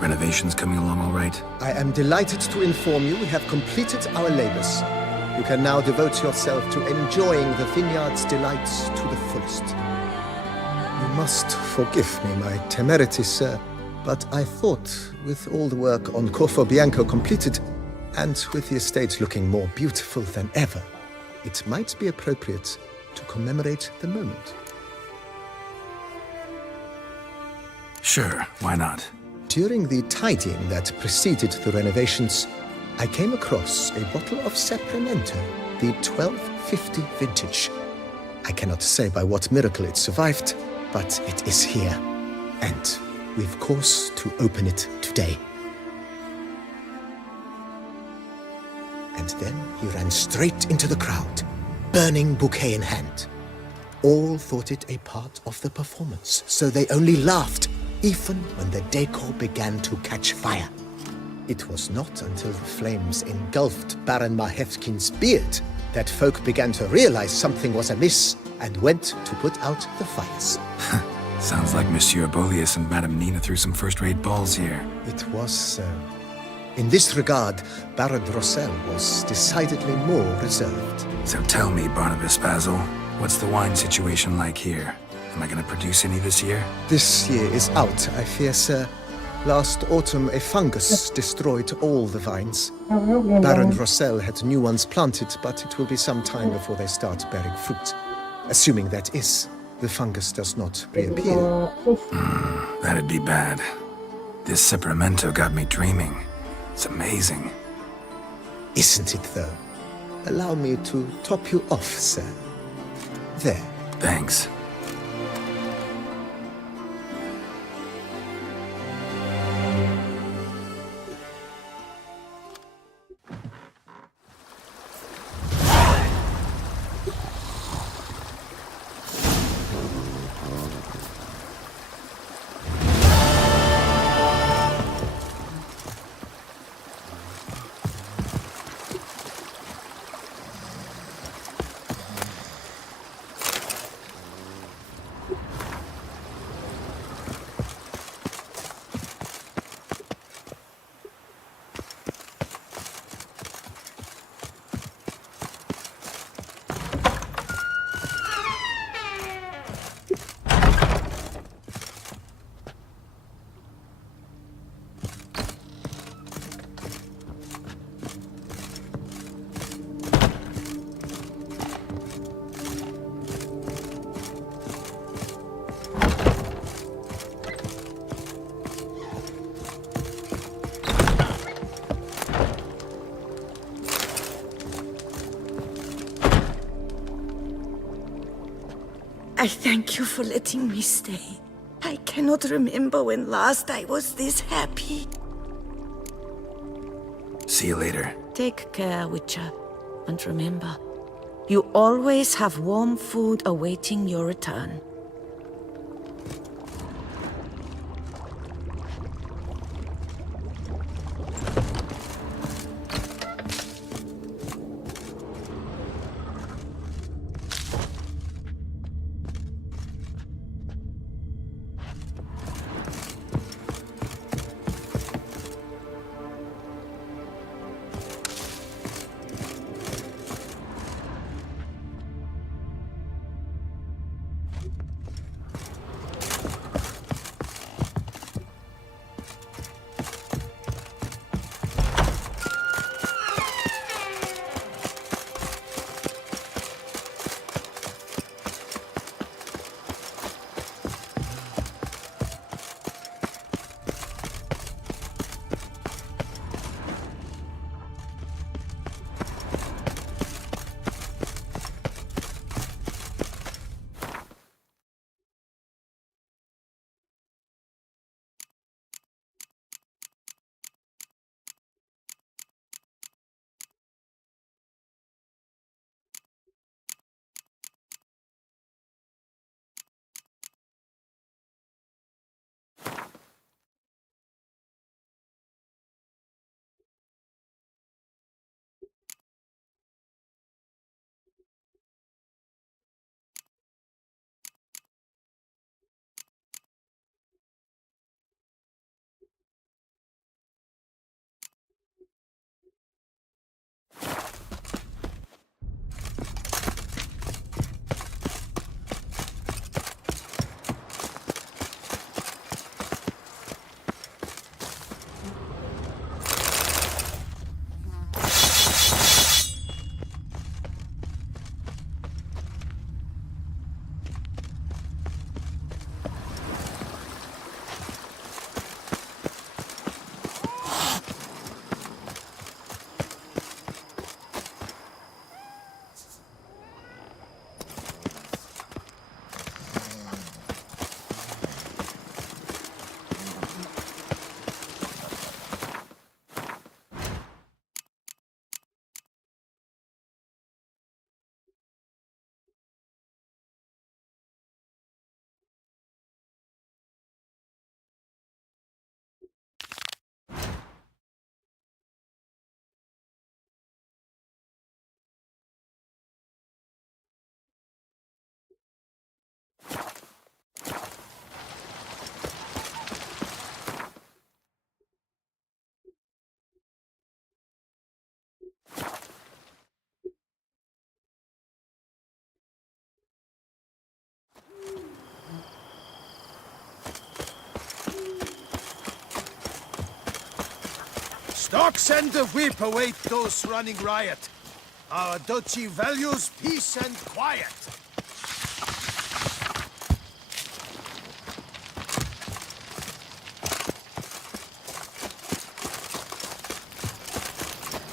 Renovations coming along all right? I am delighted to inform you we have completed our labors. You can now devote yourself to enjoying the vineyard's delights to the fullest. You must forgive me my temerity, sir, but I thought with all the work on Corfo Bianco completed, and with the estate looking more beautiful than ever, it might be appropriate to commemorate the moment. Sure, why not? During the tidying that preceded the renovations, I came across a bottle of Sacramento, the 1250 vintage. I cannot say by what miracle it survived, but it is here. And we've cause to open it today. And then he ran straight into the crowd, burning bouquet in hand. All thought it a part of the performance, so they only laughed, even when the decor began to catch fire. It was not until the flames engulfed Baron Mahevkin's beard that folk began to realize something was amiss and went to put out the fires. Sounds like Monsieur Bolius and Madame Nina threw some first-rate balls here. It was so. In this regard, Baron Rossel was decidedly more reserved. So tell me, Barnabas Basil, what's the wine situation like here? Am I going to produce any this year? This year is out, I fear, sir. Last autumn, a fungus destroyed all the vines. Baron Rossel had new ones planted, but it will be some time before they start bearing fruit. Assuming that is, the fungus does not reappear. That'd be bad. This Sacramento got me dreaming. It's amazing. Isn't it, though? Allow me to top you off, sir. There. Thanks. I thank you for letting me stay. I cannot remember when last I was this happy. See you later. Take care, Witcher. And remember, you always have warm food awaiting your return. Axe and the whip await those running riot. Our duchy values peace and quiet.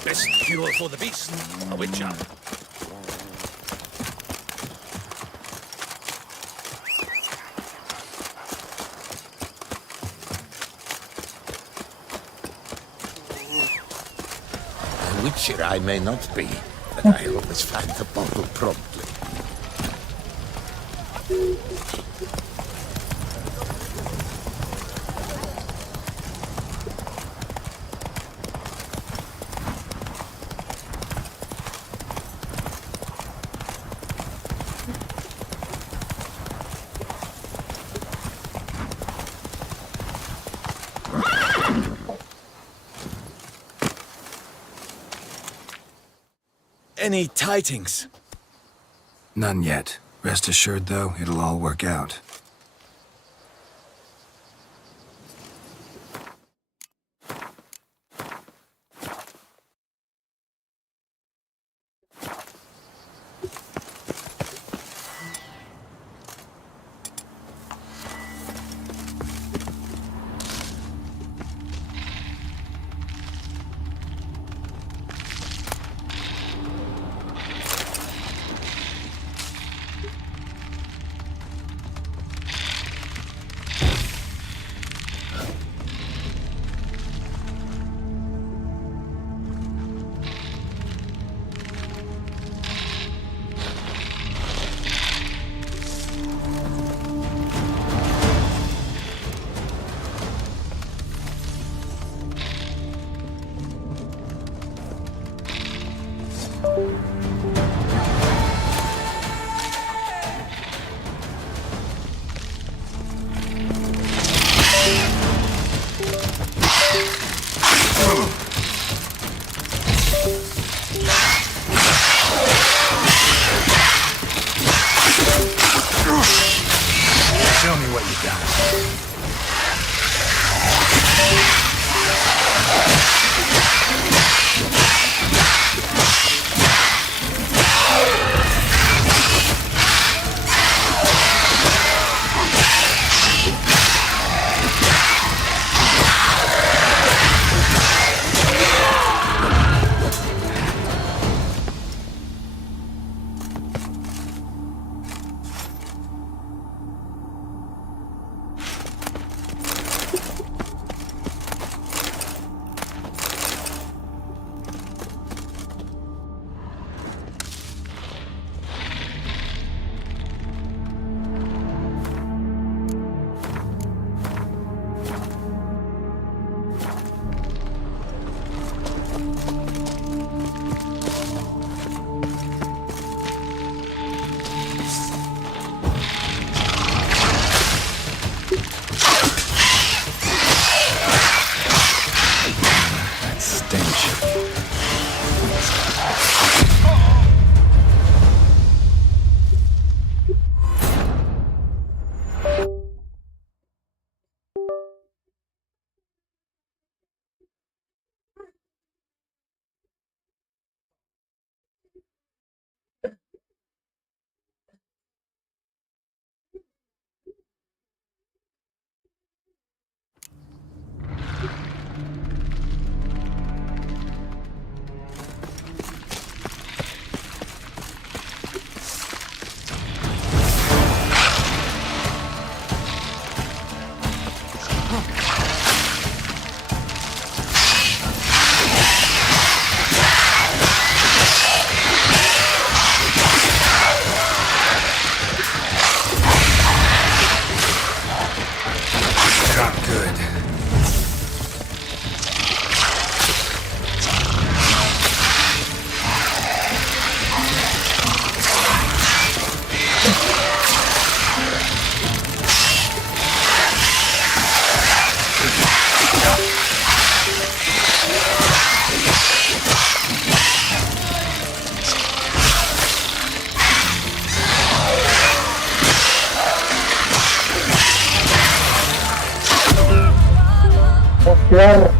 Best fuel for the beast, a witcher. A witcher I may not be, but I always find the bottle promptly. Any tidings? None yet. Rest assured, though, it'll all work out. Show me what you got. Keluar.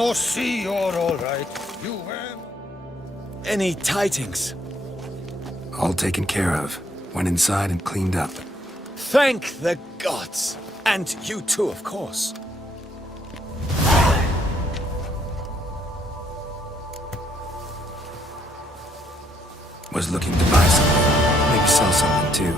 Go see you're all right. You were... Any tidings? All taken care of. Went inside and cleaned up. Thank the gods! And you too, of course. Was looking to buy something. Maybe sell something too.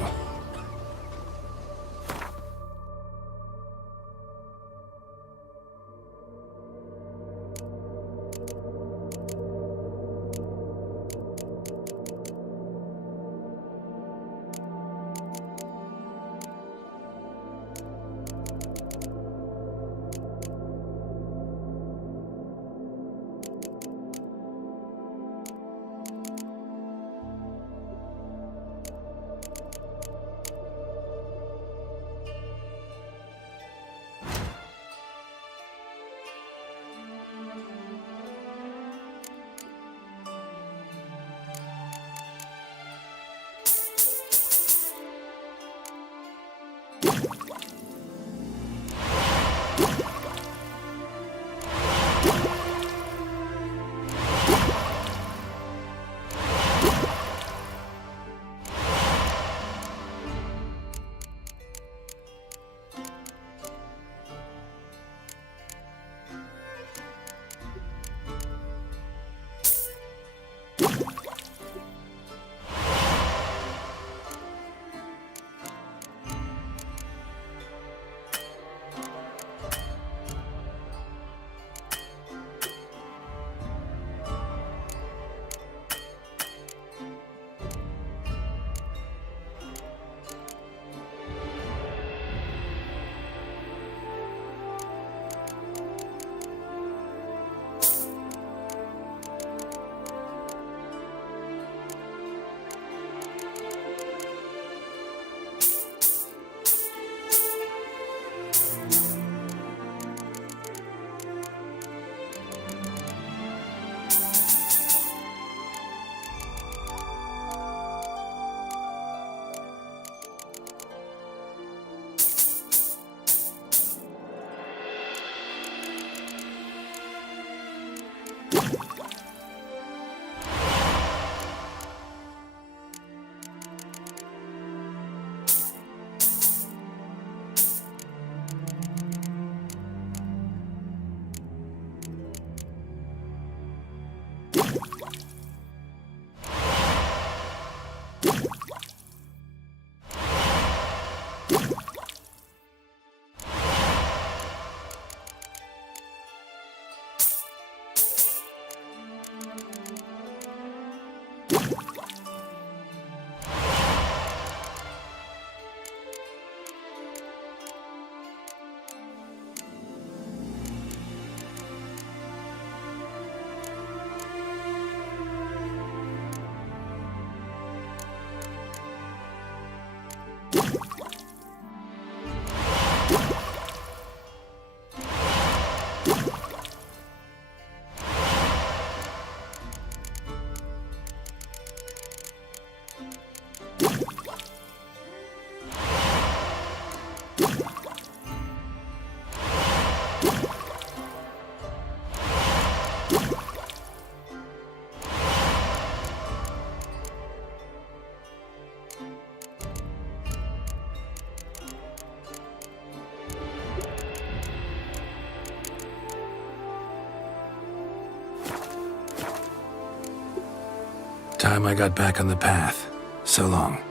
Time I got back on the path. So long.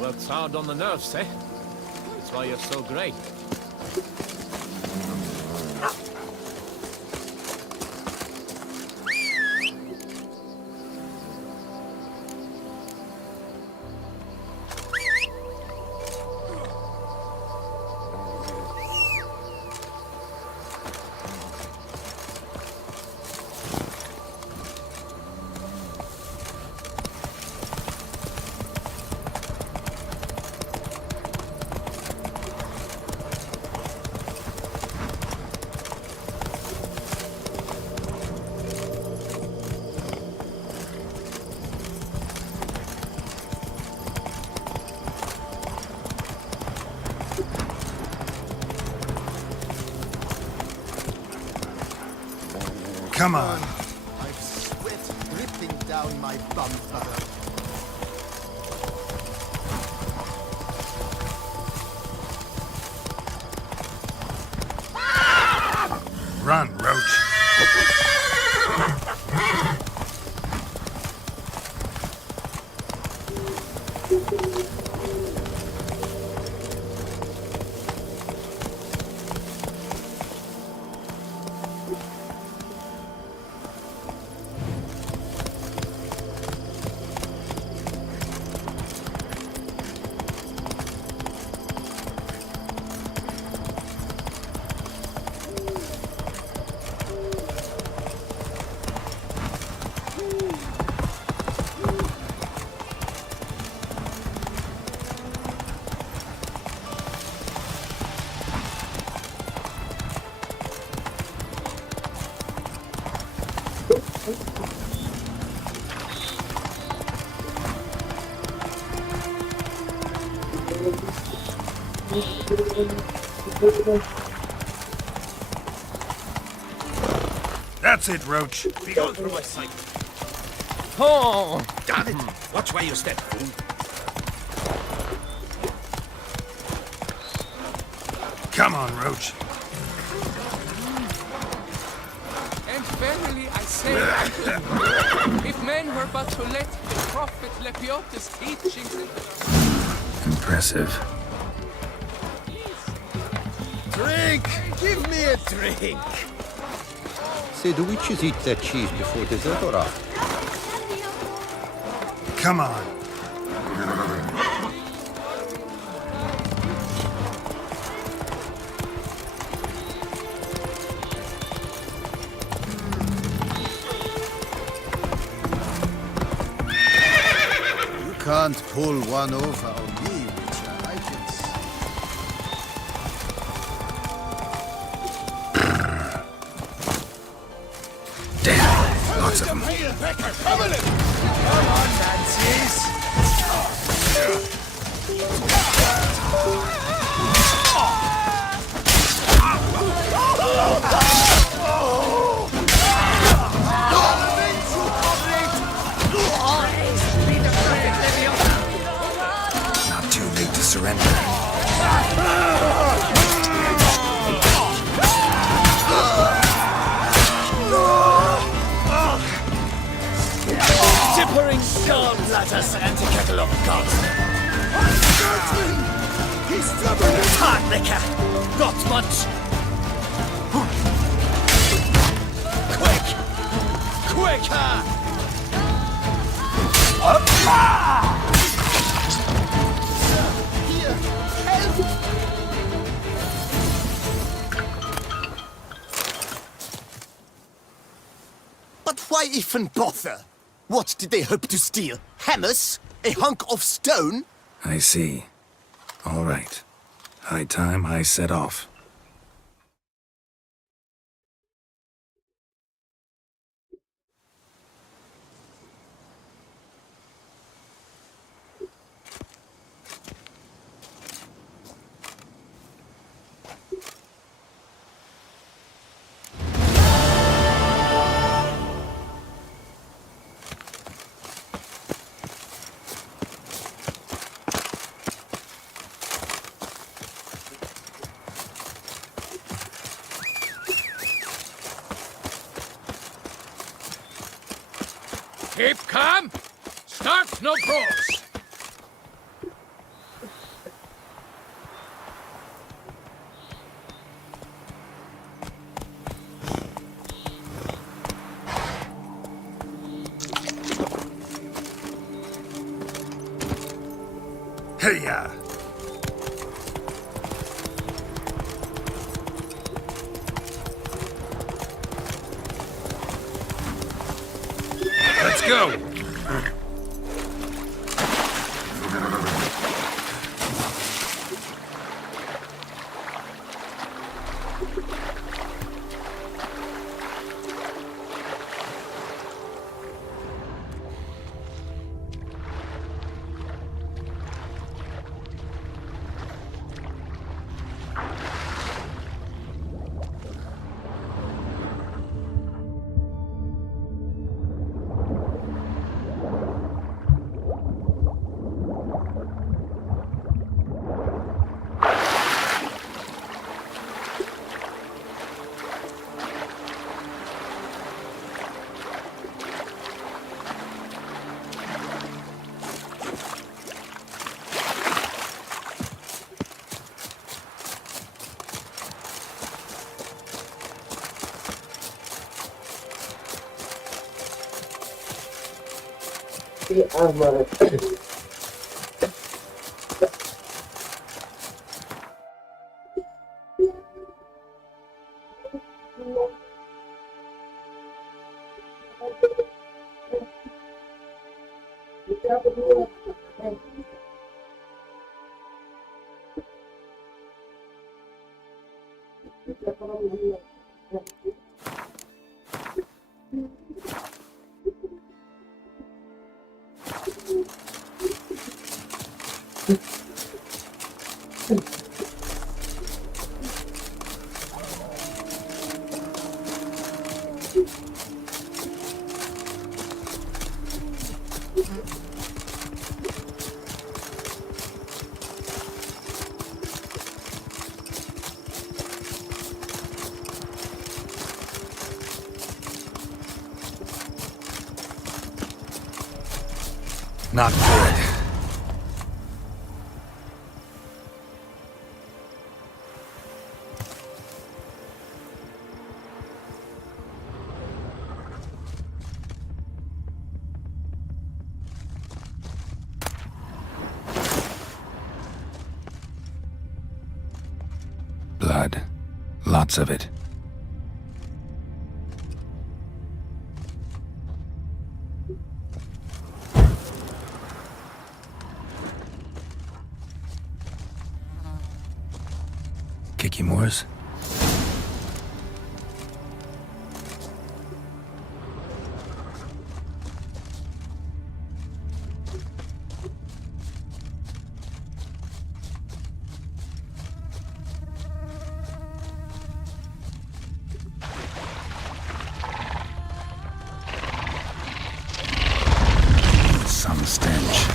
Works hard on the nerves, eh? That's why you're so great. Come on. I've sweat dripping down my bum furrow. Run, Roach. That's it, Roach. Be gone from my sight. Oh! Damn it! Watch where you step, fool. Come on, Roach. And verily I say unto you, if men were but to let the prophet Lepiotus' teachings Impressive. Drink! Give me a drink! Say, do witches eat their cheese before dessert or after? Come on. You can't pull one over on me, witcher. I can Damn, lots of them. Come on, Nancy's! Not too late to surrender. Dippering gallbladders and a kettle of gods. He's stubborn! Hard liquor! Not much! Quick! Quicker! Here, help! But why even bother? What did they hope to steal? Hammers? A hunk of stone? I see. All right. High time I set off. Keep calm! Start no brawls! Hey-ya! Let's go! Not good. Blood. Lots of it. Kikimores? Some stench.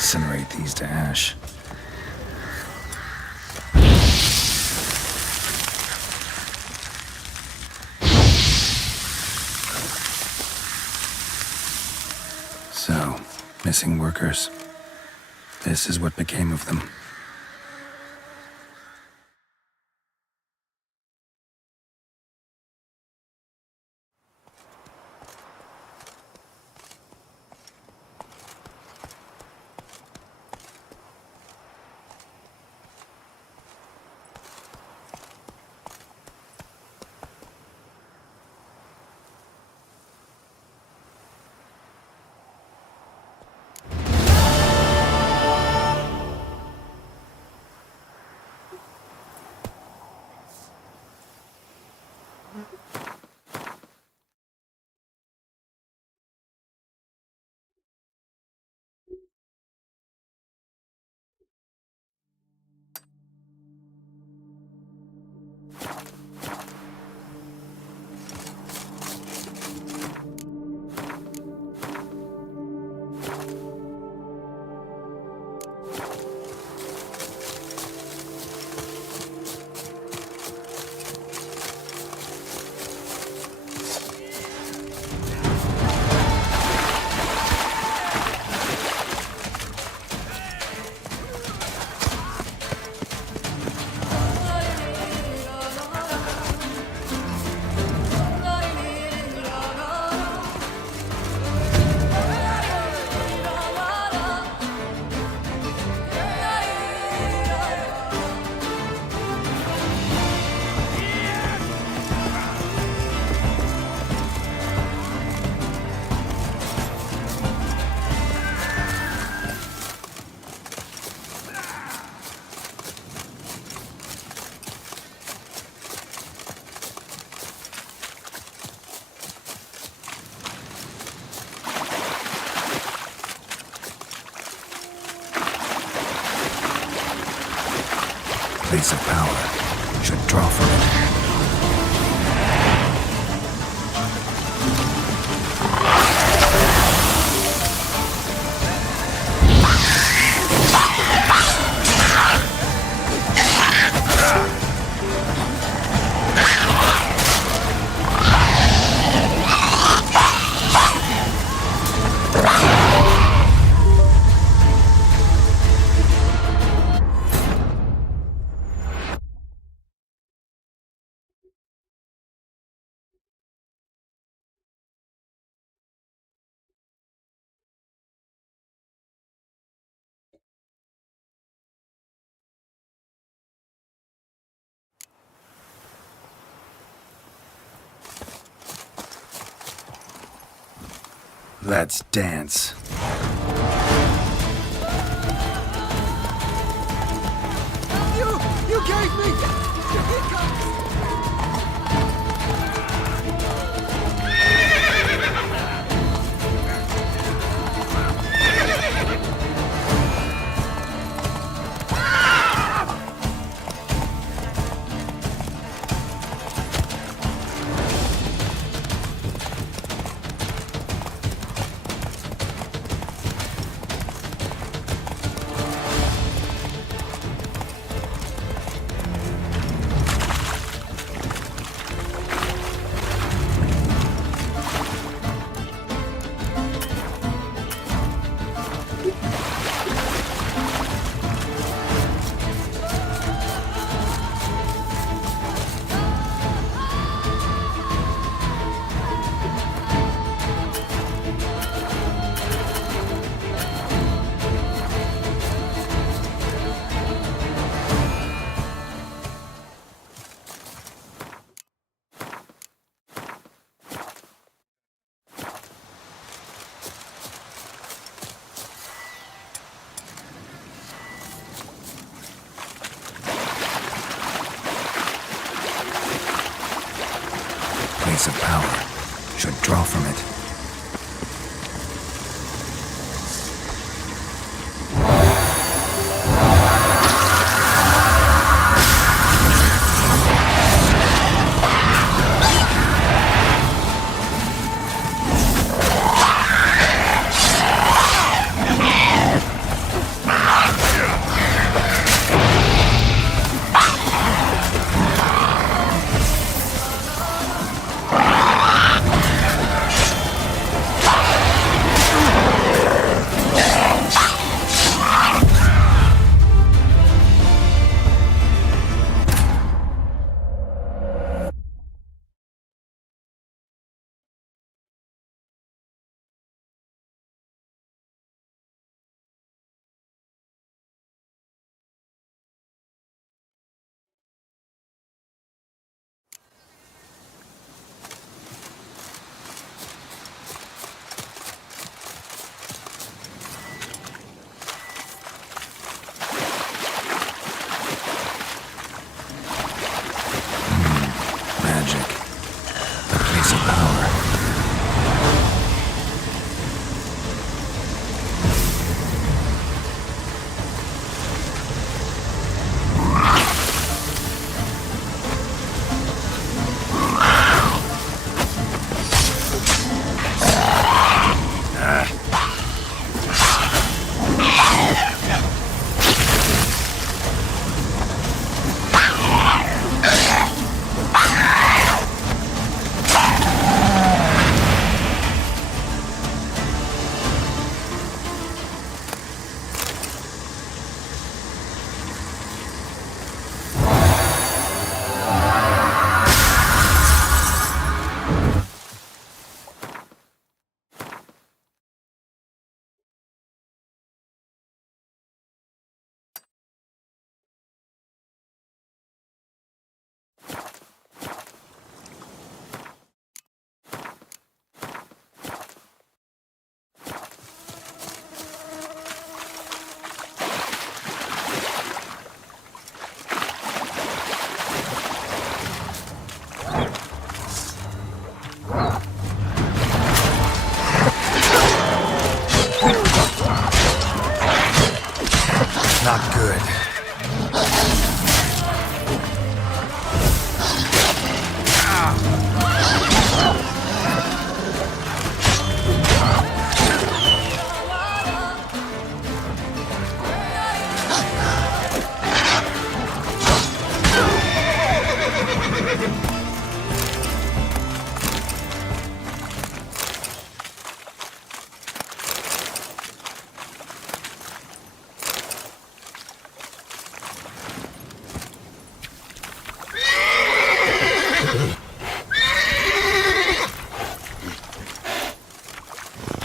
Incinerate these to ash. So, missing workers. This is what became of them. place of power should draw from it. Let's dance. You gave me! Here comes!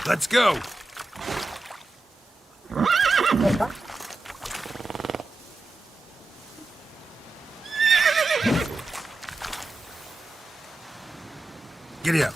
Let's go! Giddy up.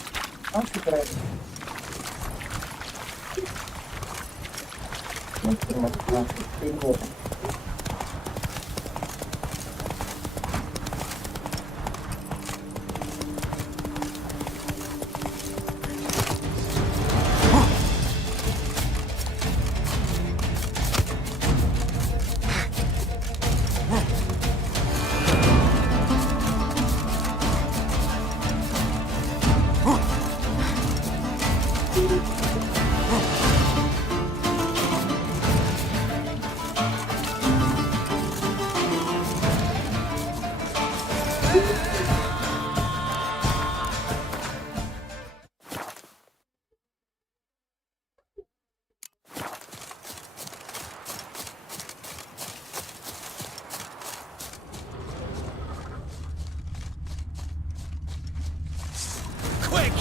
Quick!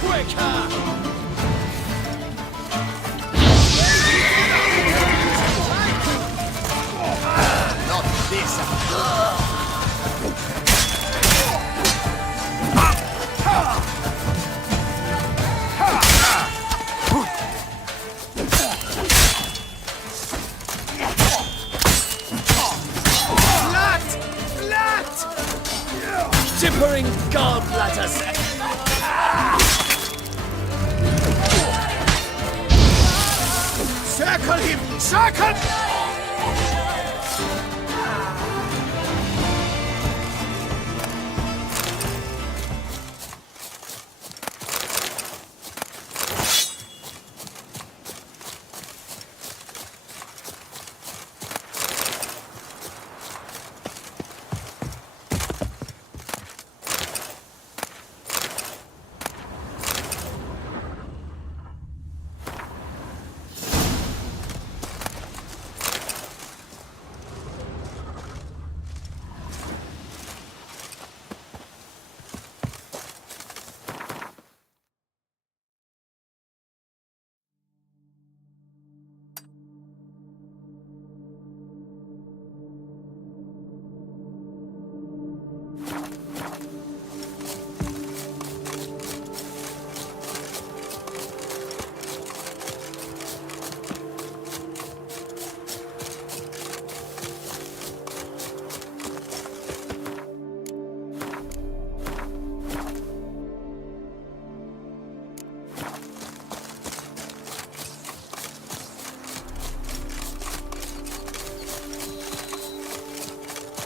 Quicker! Not this! Gibbering gallbladders! Circle him! Circle!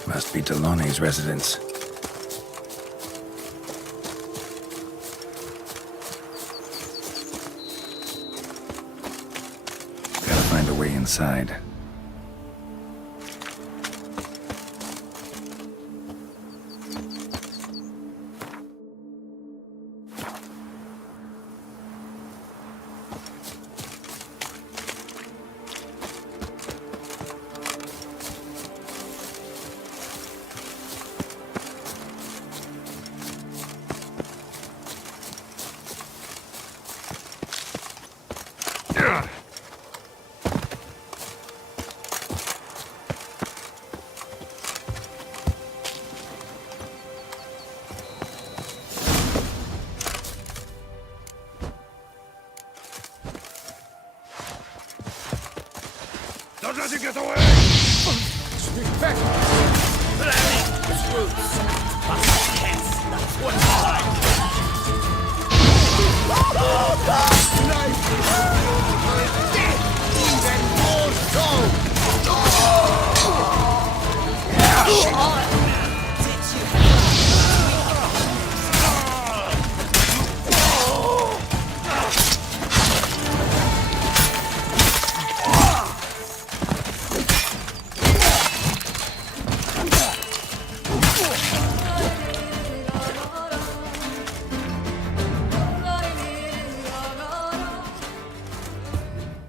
Must be Delaunay's residence. Gotta find a way inside. Don't let him get away! Sneak back! Planning his roots! But hence, that's what it's like! Even more so!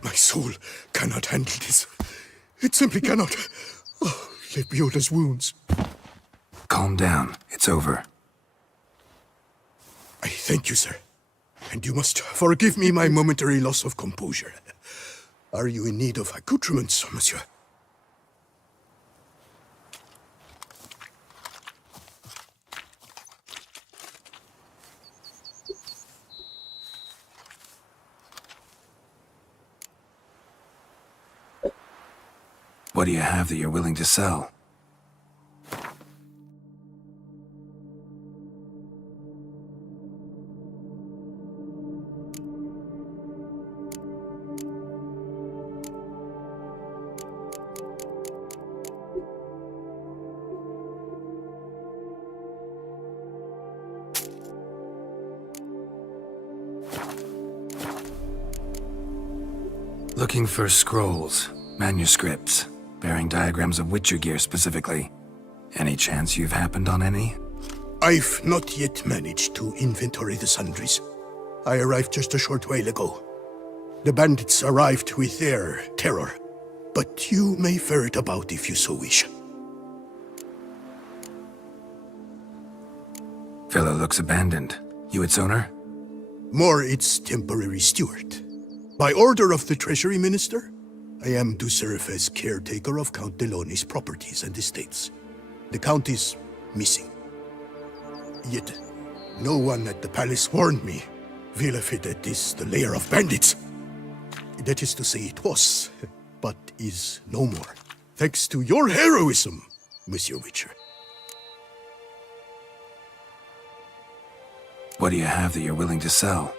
My soul cannot handle this. It simply cannot. Oh, Lebioda's wounds. Calm down. It's over. I thank you, sir. and you must forgive me my momentary loss of composure. Are you in need of accoutrements, monsieur? What do you have that you're willing to sell? Looking for scrolls, manuscripts, bearing diagrams of Witcher gear specifically. Any chance you've happened on any? I've not yet managed to inventory the sundries. I arrived just a short while ago. The bandits arrived with their terror, but you may ferret about if you so wish. Fellow looks abandoned. You its owner? More its temporary steward. By order of the Treasury Minister, I am to serve as caretaker of Count Deloni's properties and estates. The Count is missing. Yet, no one at the palace warned me. Villafedet is the lair of bandits. That is to say it was, but is no more. Thanks to your heroism, Monsieur Witcher. What do you have that you're willing to sell?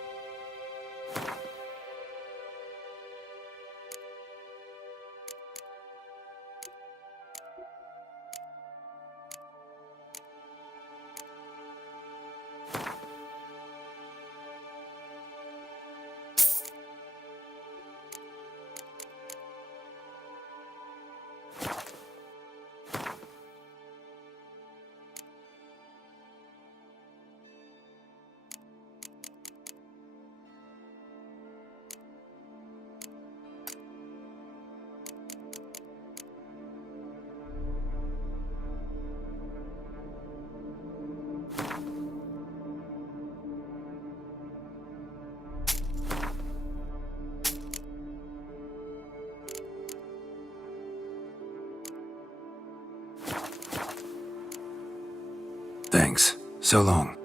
Thanks. So long.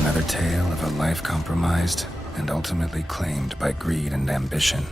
Another tale of a life compromised and ultimately claimed by greed and ambition.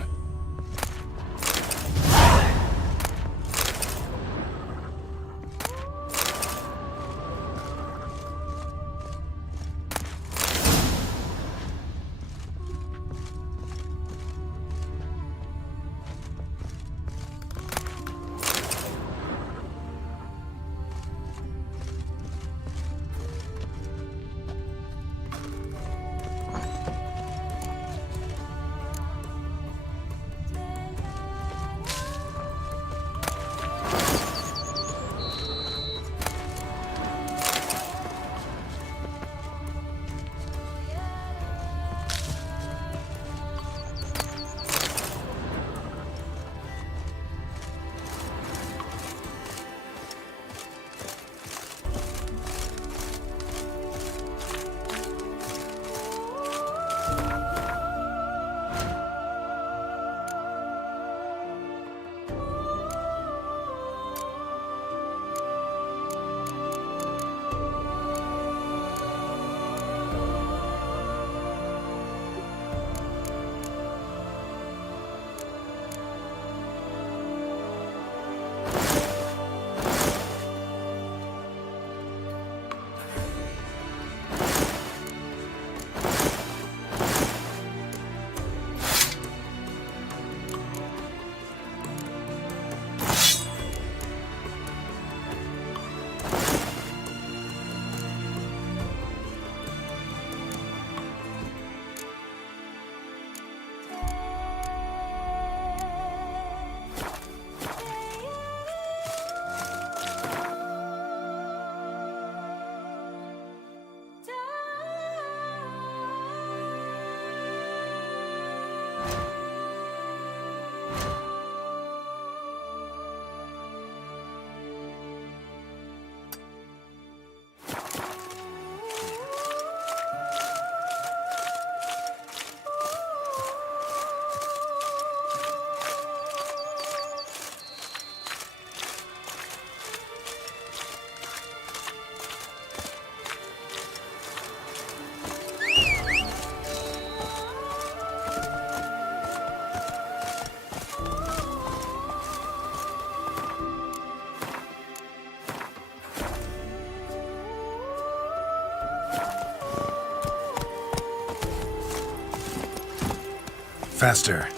Faster.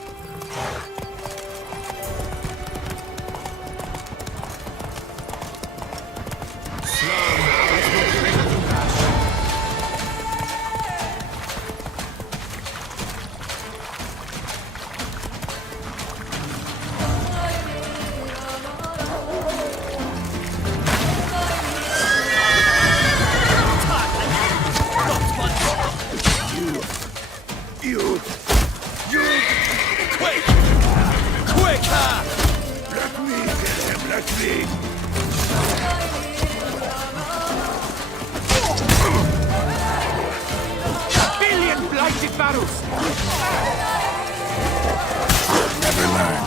Never learn.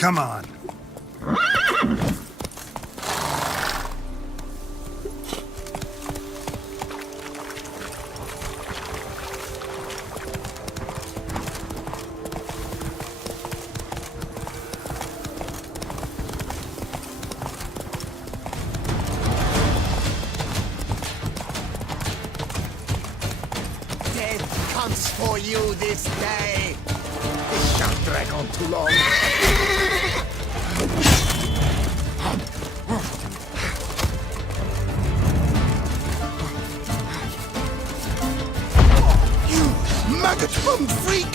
Come on. Death comes for you this day. It shan't drag on too long. You maggot-bummed freak!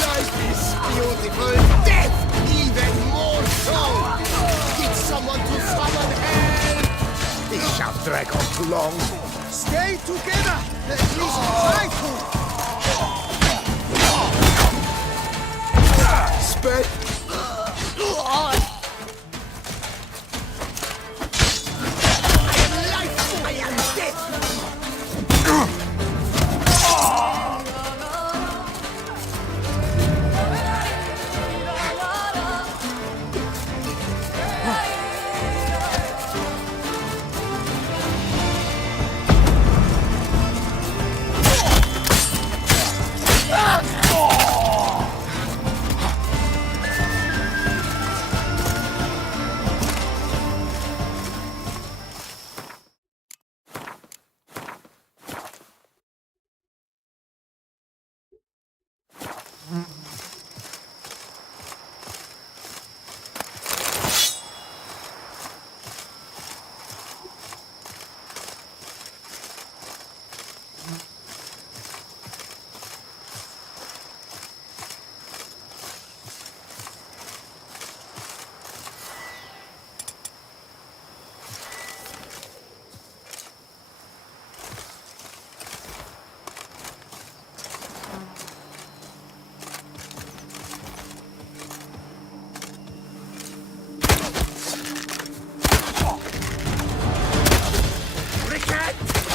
Life is beautiful, death even more so! Get someone to summon hell! This shan't drag on too long. Stay together! At least try to! Spit! I am life! I am death!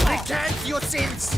Recant your sins!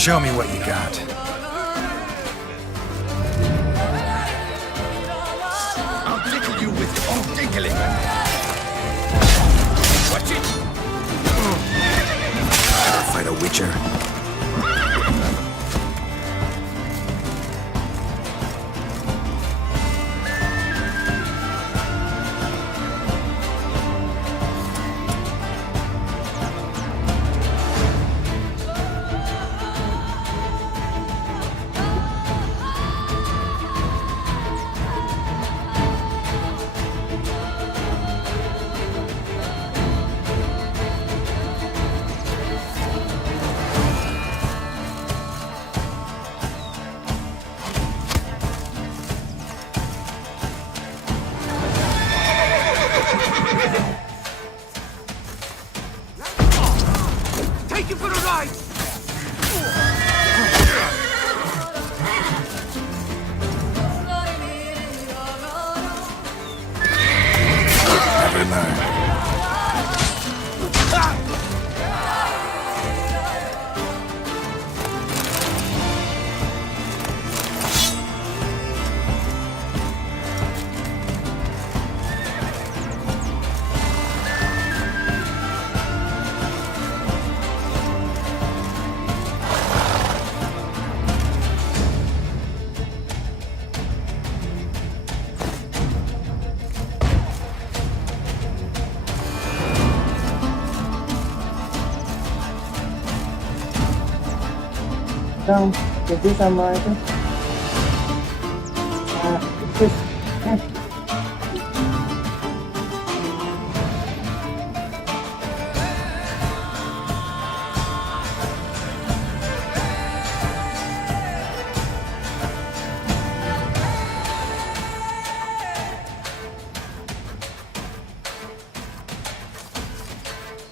Show me what you got. I'll tickle you with your own tickling. Watch it. Ever fight a witcher? Take you for a ride. Never learn. Down, jadi sama itu. Terus,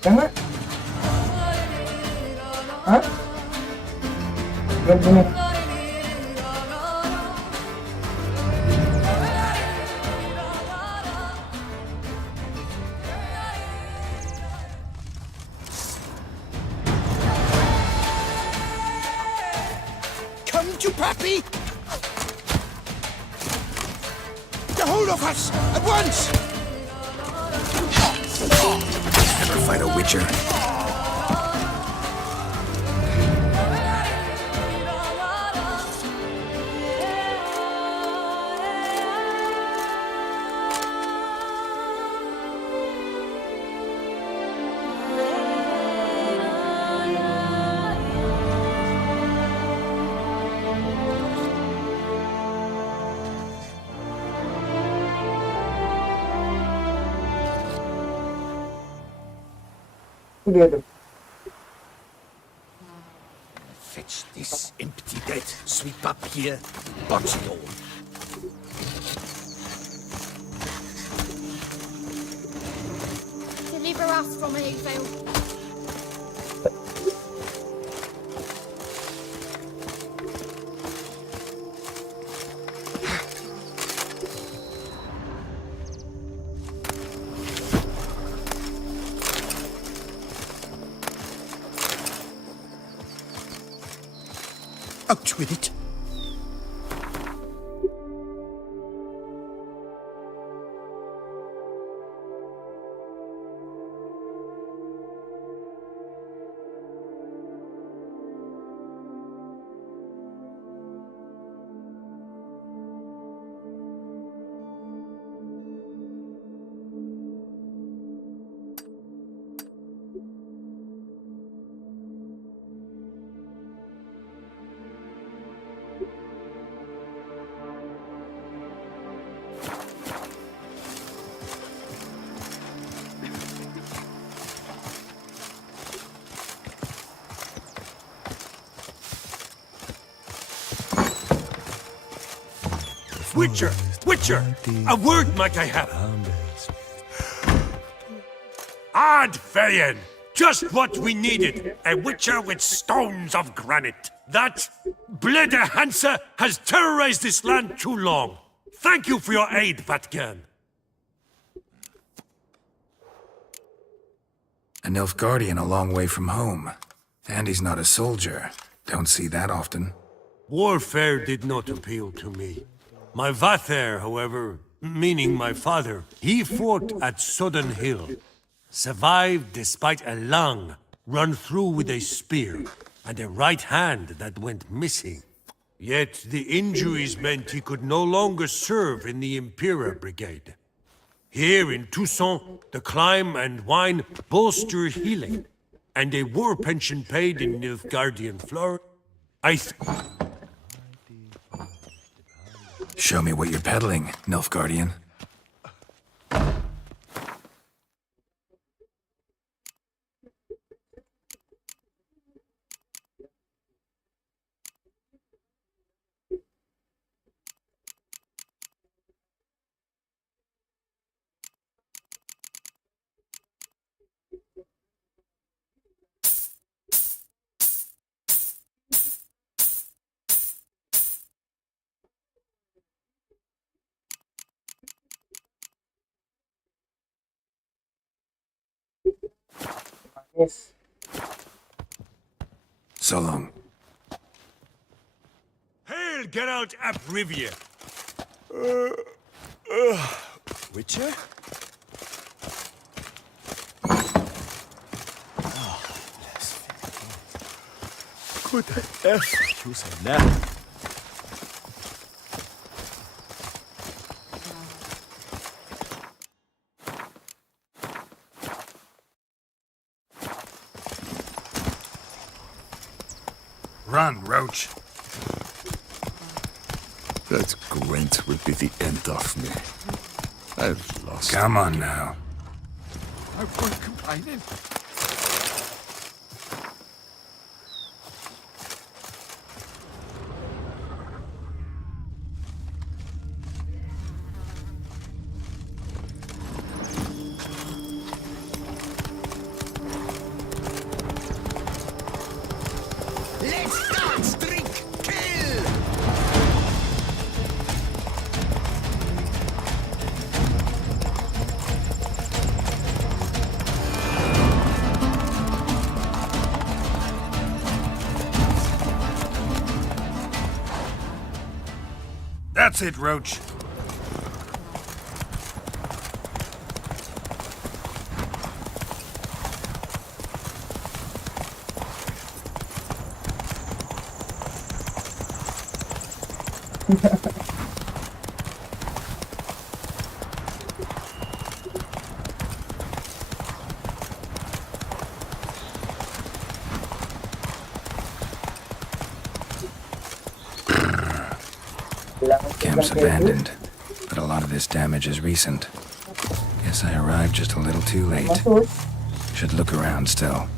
jangan. Hah? Begini. Come to Pappy! Get hold of us! At once! Ever fight a witcher? Dia tuh. Fetch this empty dead. Sweep up here. Box it all. Deliver us from evil. Out with it. Witcher! Witcher! A word might I have? Adverian! Just what we needed! A witcher with stones of granite! That Bleder Hansa has terrorized this land too long! Thank you for your aid, Vatcan! An Nilfgaardian a long way from home. And he's not a soldier. Don't see that often. Warfare did not appeal to me. My Vather, however, meaning my father, he fought at Sodden Hill. Survived despite a lung run through with a spear, and a right hand that went missing. Yet the injuries meant he could no longer serve in the Imperial Brigade. Here in Toussaint, the climb and wine bolster healing, and a war pension paid in Nilfgaardian Florida. Show me what you're peddling, Nilfgaardian. Yes. So long. Hail, Geralt ap Rivia! Witcher? Good F. You say now. Run, Roach. That Gwent will be the end of me. I've lost. Come on now. I won't complain. Let's dance, drink, kill! That's it, Roach. Camp's abandoned, but a lot of this damage is recent. Guess I arrived just a little too late. Should look around still.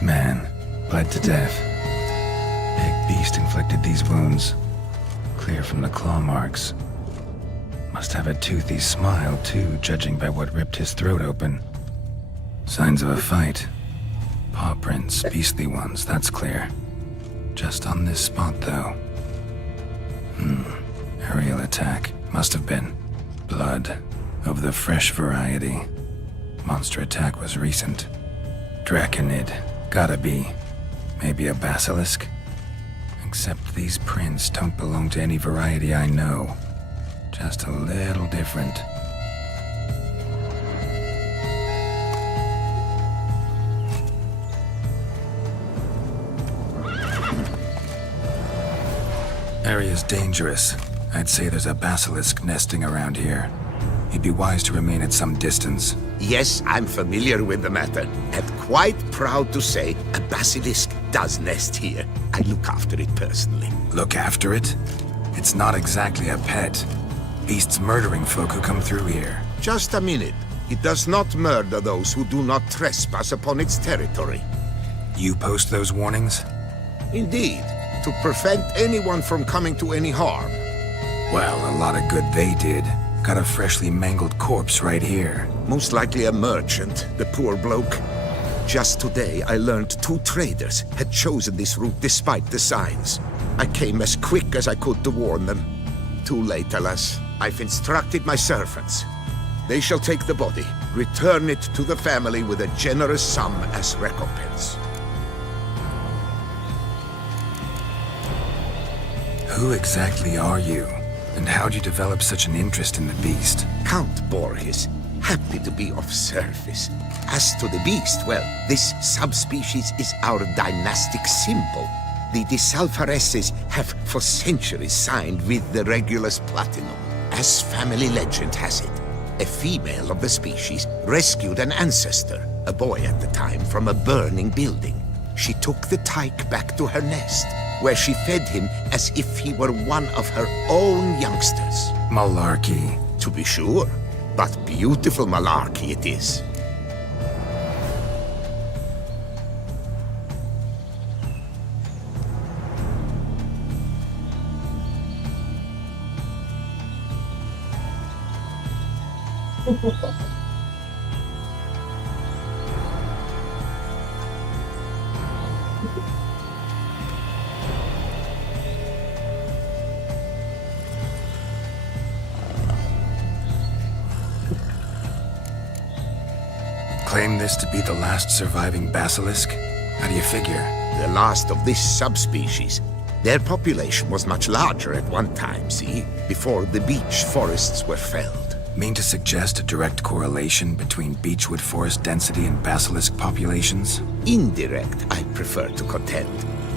Man, bled to death. Big beast inflicted these wounds. Clear from the claw marks. Must have a toothy smile, too, judging by what ripped his throat open. Signs of a fight. Paw prints, beastly ones, that's clear. Just on this spot, though. Aerial attack. Must have been. Blood. Of the fresh variety. Monster attack was recent. Draconid. Gotta be. Maybe a basilisk? Except these prints don't belong to any variety I know. Just a little different. Area's dangerous. I'd say there's a basilisk nesting around here. You'd be wise to remain at some distance. Yes, I'm familiar with the matter, and quite proud to say a basilisk does nest here. I look after it personally. Look after it? It's not exactly a pet. Beasts murdering folk who come through here. Just a minute. It does not murder those who do not trespass upon its territory. You post those warnings? Indeed, to prevent anyone from coming to any harm. Well, a lot of good they did. Got a freshly mangled corpse right here. Most likely a merchant, the poor bloke. Just today, I learned 2 traders had chosen this route despite the signs. I came as quick as I could to warn them. Too late, alas. I've instructed my servants. They shall take the body, return it to the family with a generous sum as recompense. Who exactly are you? And how'd you develop such an interest in the beast? Count Borges, happy to be of service. As to the beast, well, this subspecies is our dynastic symbol. The Disalfareses have for centuries signed with the Regulus Platinum. As family legend has it, a female of the species rescued an ancestor, a boy at the time, from a burning building. She took the tyke back to her nest, where she fed him as if he were one of her own youngsters. Malarkey. To be sure, but beautiful malarkey it is. Claim this to be the last surviving basilisk? How do you figure? The last of this subspecies. Their population was much larger at one time, see? Before the beech forests were felled. Mean to suggest a direct correlation between beechwood forest density and basilisk populations? Indirect, I prefer to contend.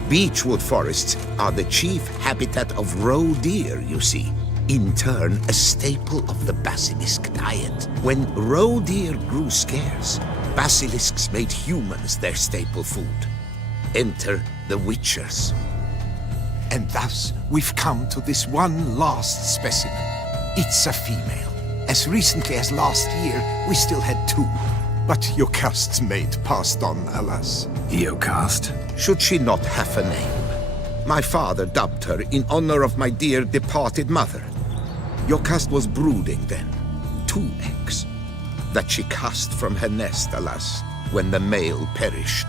Beechwood forests are the chief habitat of roe deer, you see. In turn, a staple of the basilisk diet. When roe deer grew scarce, basilisks made humans their staple food. Enter the witchers. And thus, we've come to this one last specimen. It's a female. As recently as last year, we still had 2. But Jocast's mate passed on, alas. Jocast? Should she not have a name? My father dubbed her in honor of my dear departed mother. Jocast was brooding then. 2 eggs. That she cast from her nest, alas, when the male perished.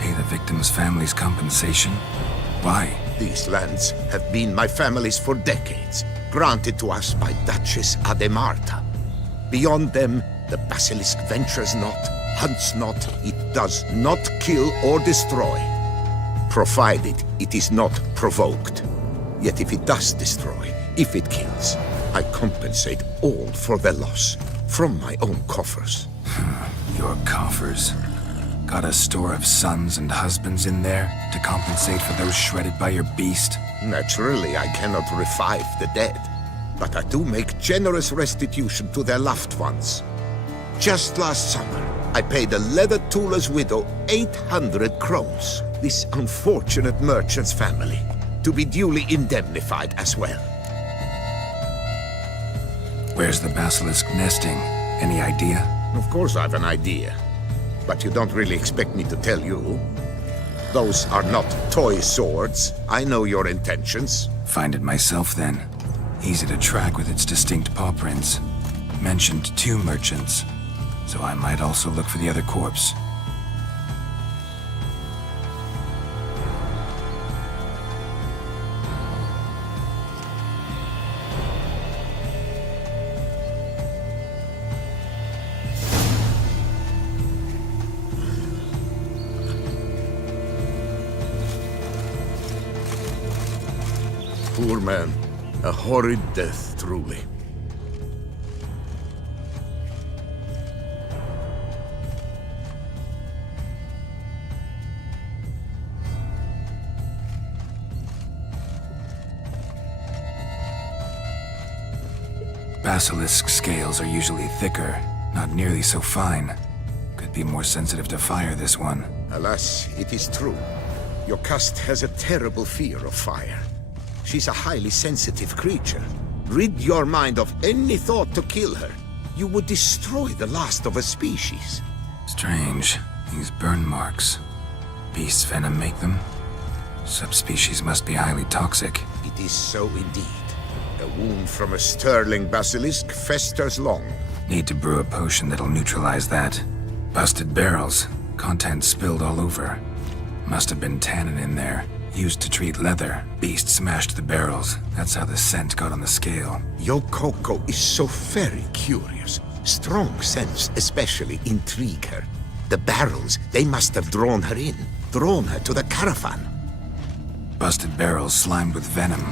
Pay the victim's family's compensation? Why? These lands have been my family's for decades, granted to us by Duchess Ademarta. Beyond them, the basilisk ventures not, hunts not, it does not kill or destroy, provided it is not provoked. Yet if it does destroy, if it kills, I compensate all for their loss, from my own coffers. Your coffers? Got a store of sons and husbands in there to compensate for those shredded by your beast? Naturally, I cannot revive the dead, but I do make generous restitution to their loved ones. Just last summer, I paid a leather tooler's widow 800 crowns, this unfortunate merchant's family, to be duly indemnified as well. Where's the basilisk nesting? Any idea? Of course I've an idea, but you don't really expect me to tell you. Those are not toy swords. I know your intentions. Find it myself then. Easy to track with its distinct paw prints. Mentioned 2 merchants, so I might also look for the other corpse. Poor man. A horrid death, truly. Basilisk scales are usually thicker, not nearly so fine. Could be more sensitive to fire, this one. Alas, it is true. Your caste has a terrible fear of fire. She's a highly sensitive creature. Rid your mind of any thought to kill her. You would destroy the last of a species. Strange. These burn marks. Beast's venom make them? Subspecies must be highly toxic. It is so indeed. A wound from a sterling basilisk festers long. Need to brew a potion that'll neutralize that. Busted barrels. Contents spilled all over. Must have been tannin in there. Used to treat leather. Beast smashed the barrels. That's how the scent got on the scale. Yokoko is so very curious. Strong scents especially intrigue her. The barrels, they must have drawn her in. Drawn her to the caravan. Busted barrels slimed with venom.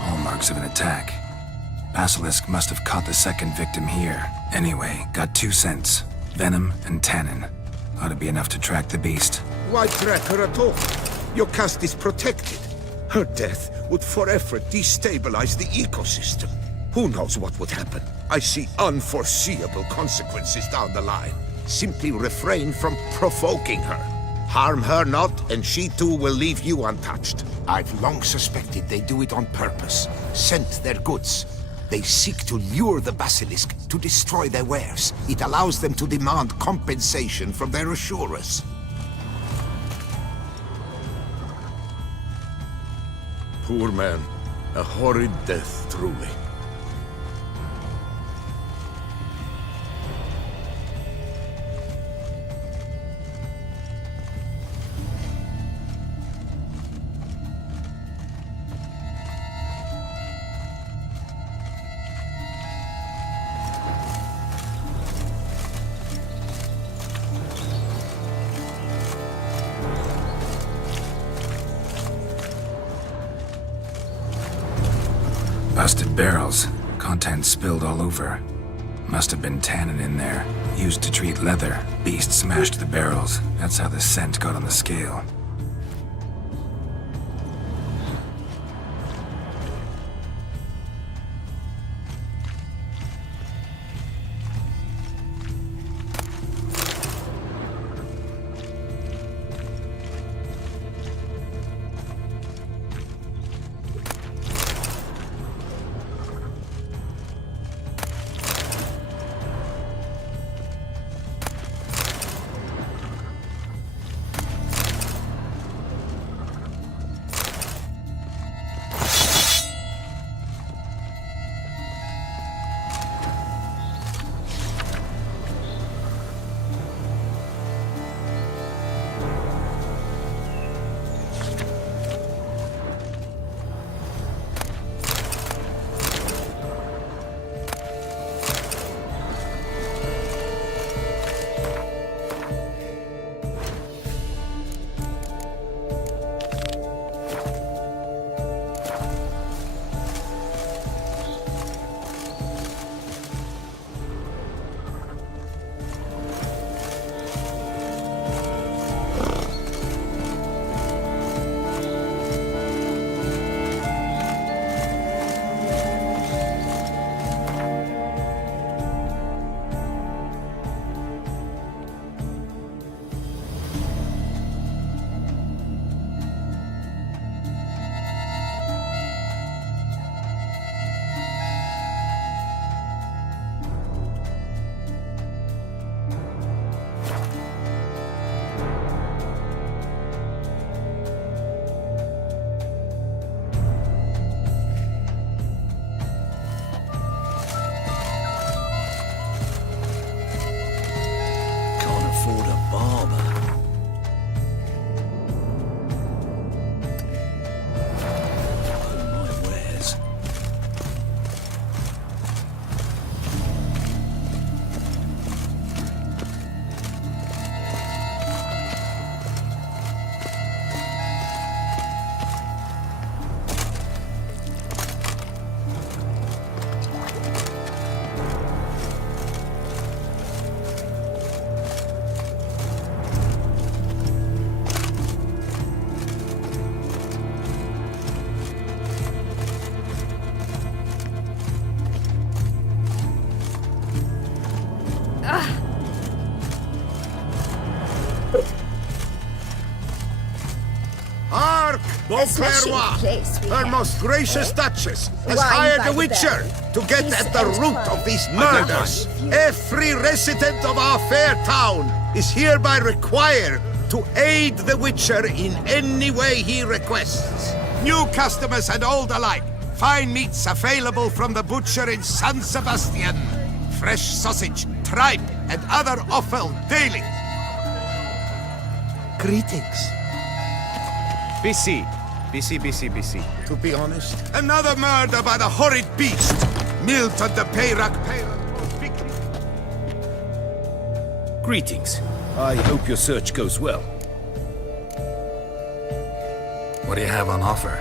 Hallmarks of an attack. Basilisk must have caught the second victim here. Anyway, got 2 scents. Venom and tannin. Ought to be enough to track the beast. Why track her at all? Your caste is protected. Her death would forever destabilize the ecosystem. Who knows what would happen? I see unforeseeable consequences down the line. Simply refrain from provoking her. Harm her not, and she too will leave you untouched. I've long suspected they do it on purpose. Scent their goods. They seek to lure the basilisk to destroy their wares. It allows them to demand compensation from their assurers. Poor man. A horrid death, truly. Busted barrels. Contents spilled all over. Must have been tannin in there. Used to treat leather. Beast smashed the barrels. That's how the scent got on the scale. Hark, Beauclerc! Her most gracious Duchess has hired a witcher to get at the root of these murders. Every resident of our fair town is hereby required to aid the witcher in any way he requests. New customers and old alike. Fine meats available from the butcher in San Sebastian. Fresh sausage, tripe, and other offal daily. Greetings. BC. To be honest, Another murder by the horrid beast. Milton the Peyrac. Greetings. I hope your search goes well. What do you have on offer?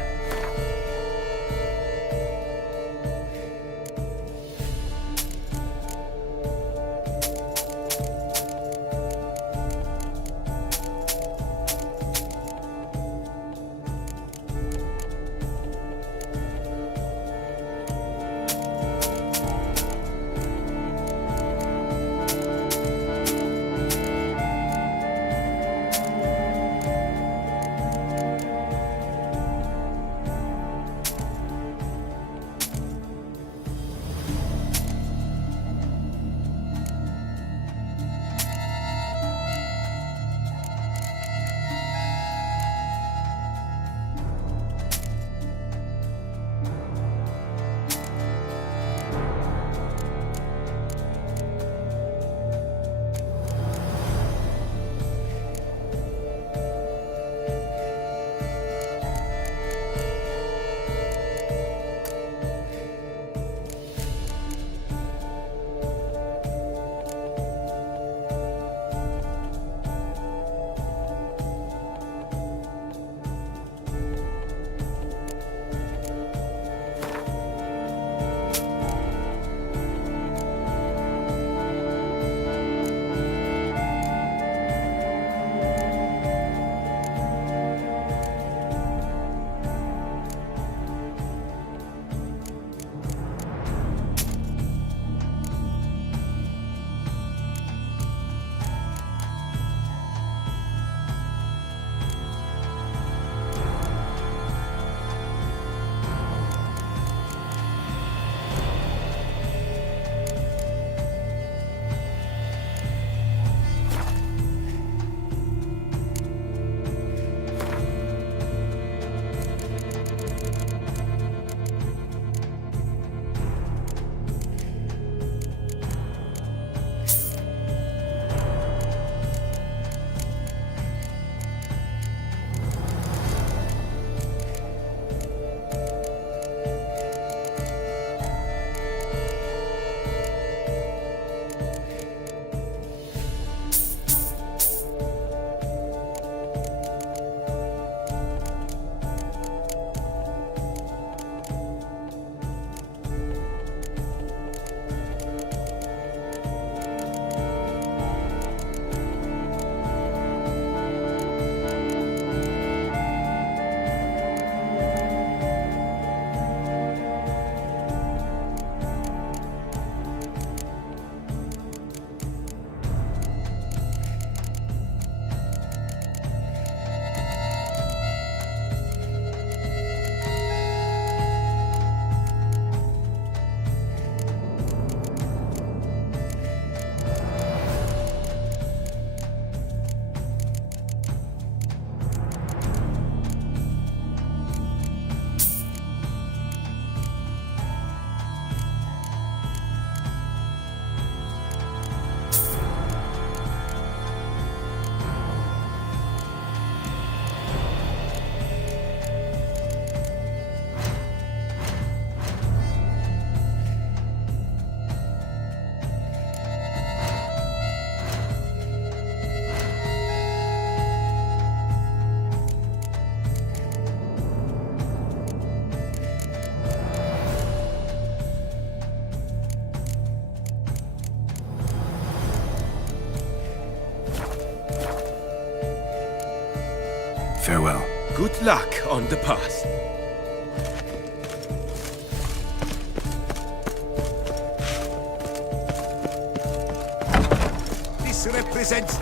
Farewell. Good luck on the path. represents...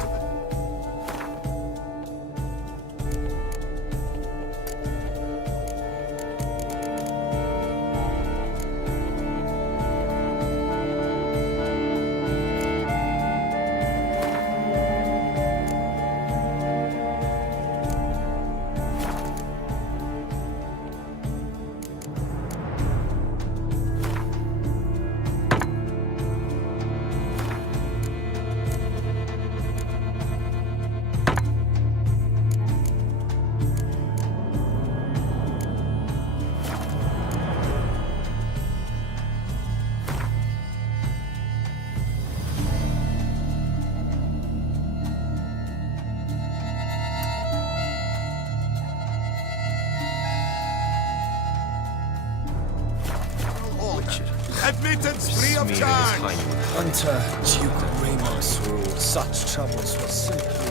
Admittance free of charge! Under Duke Raymond's rule, such troubles were simply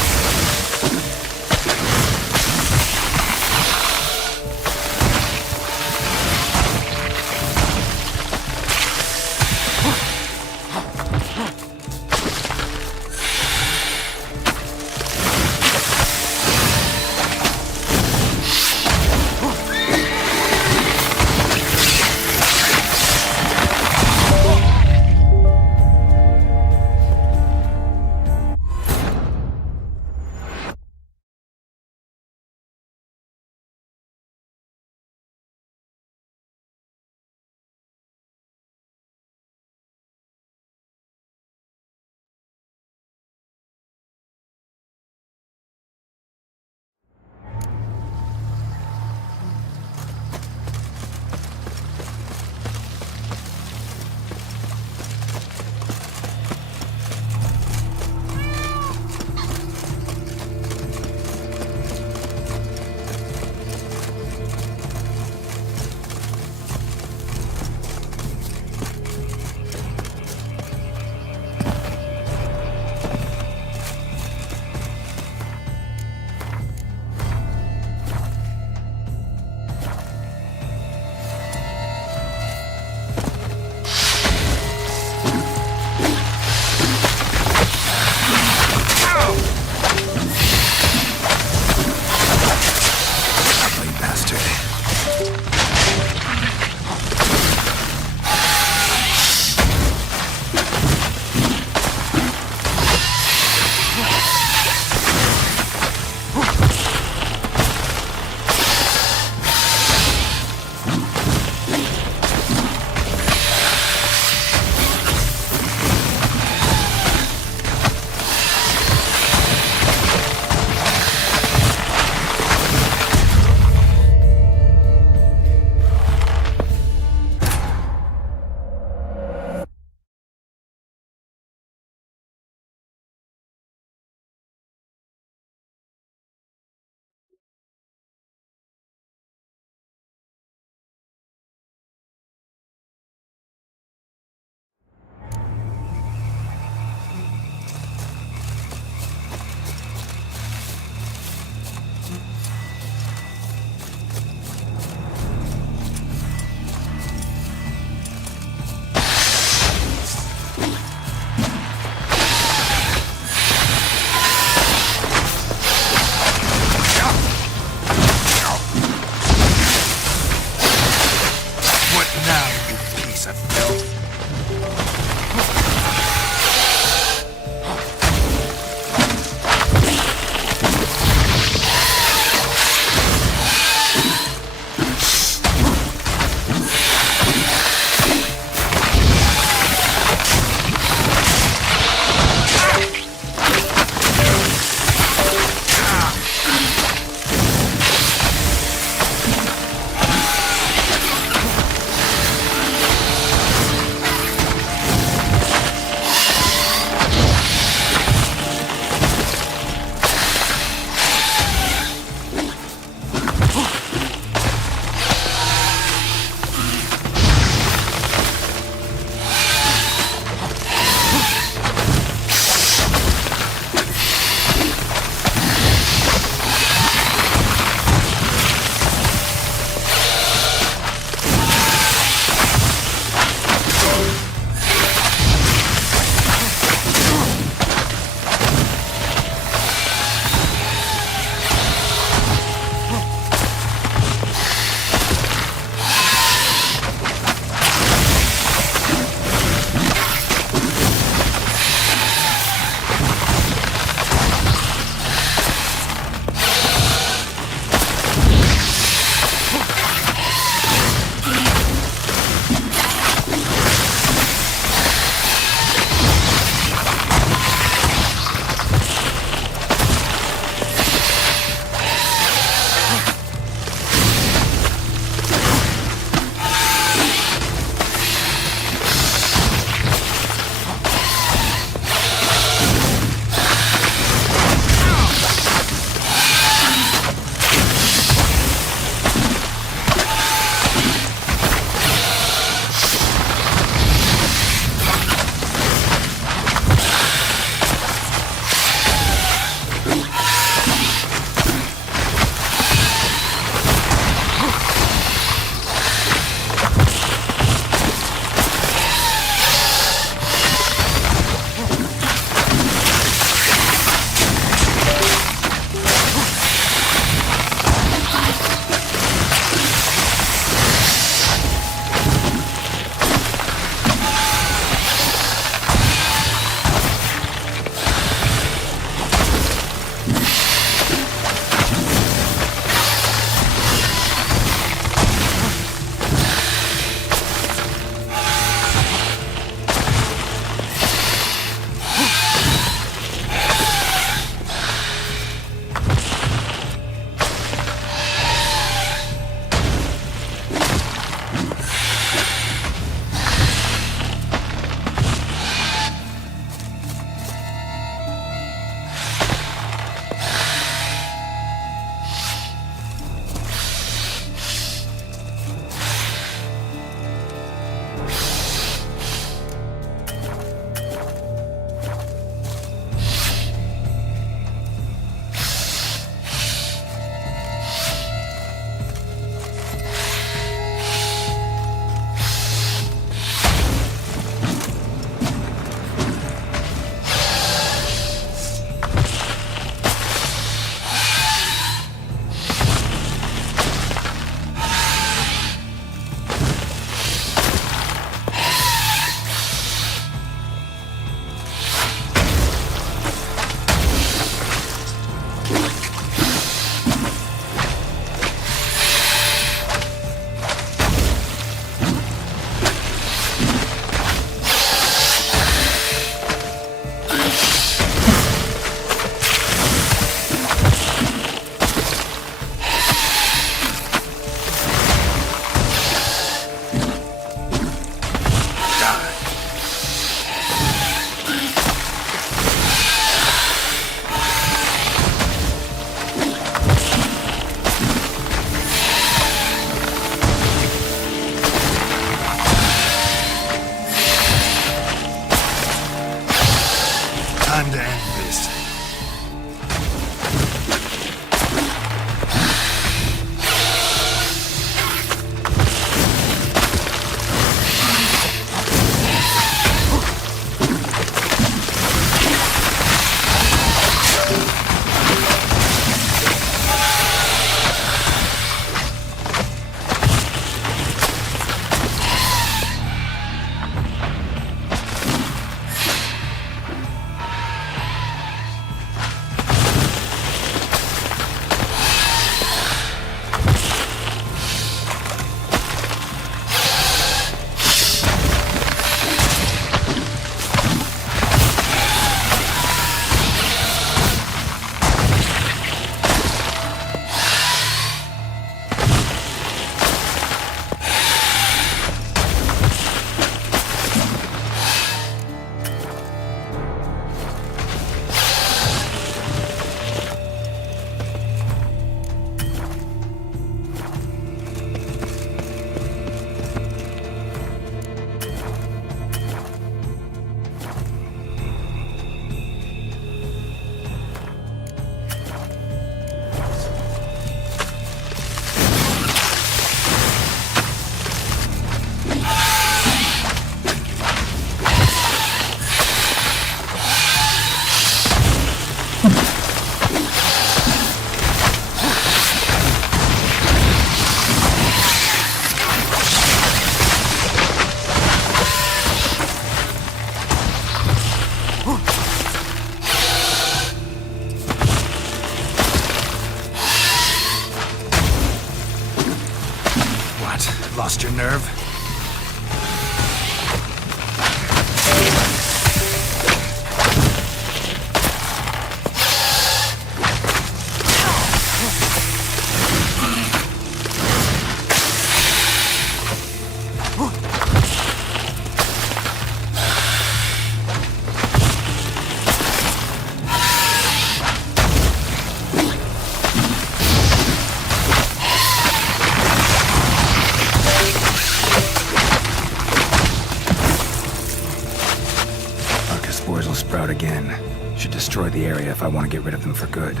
spores will sprout again. Should destroy the area if I want to get rid of them for good.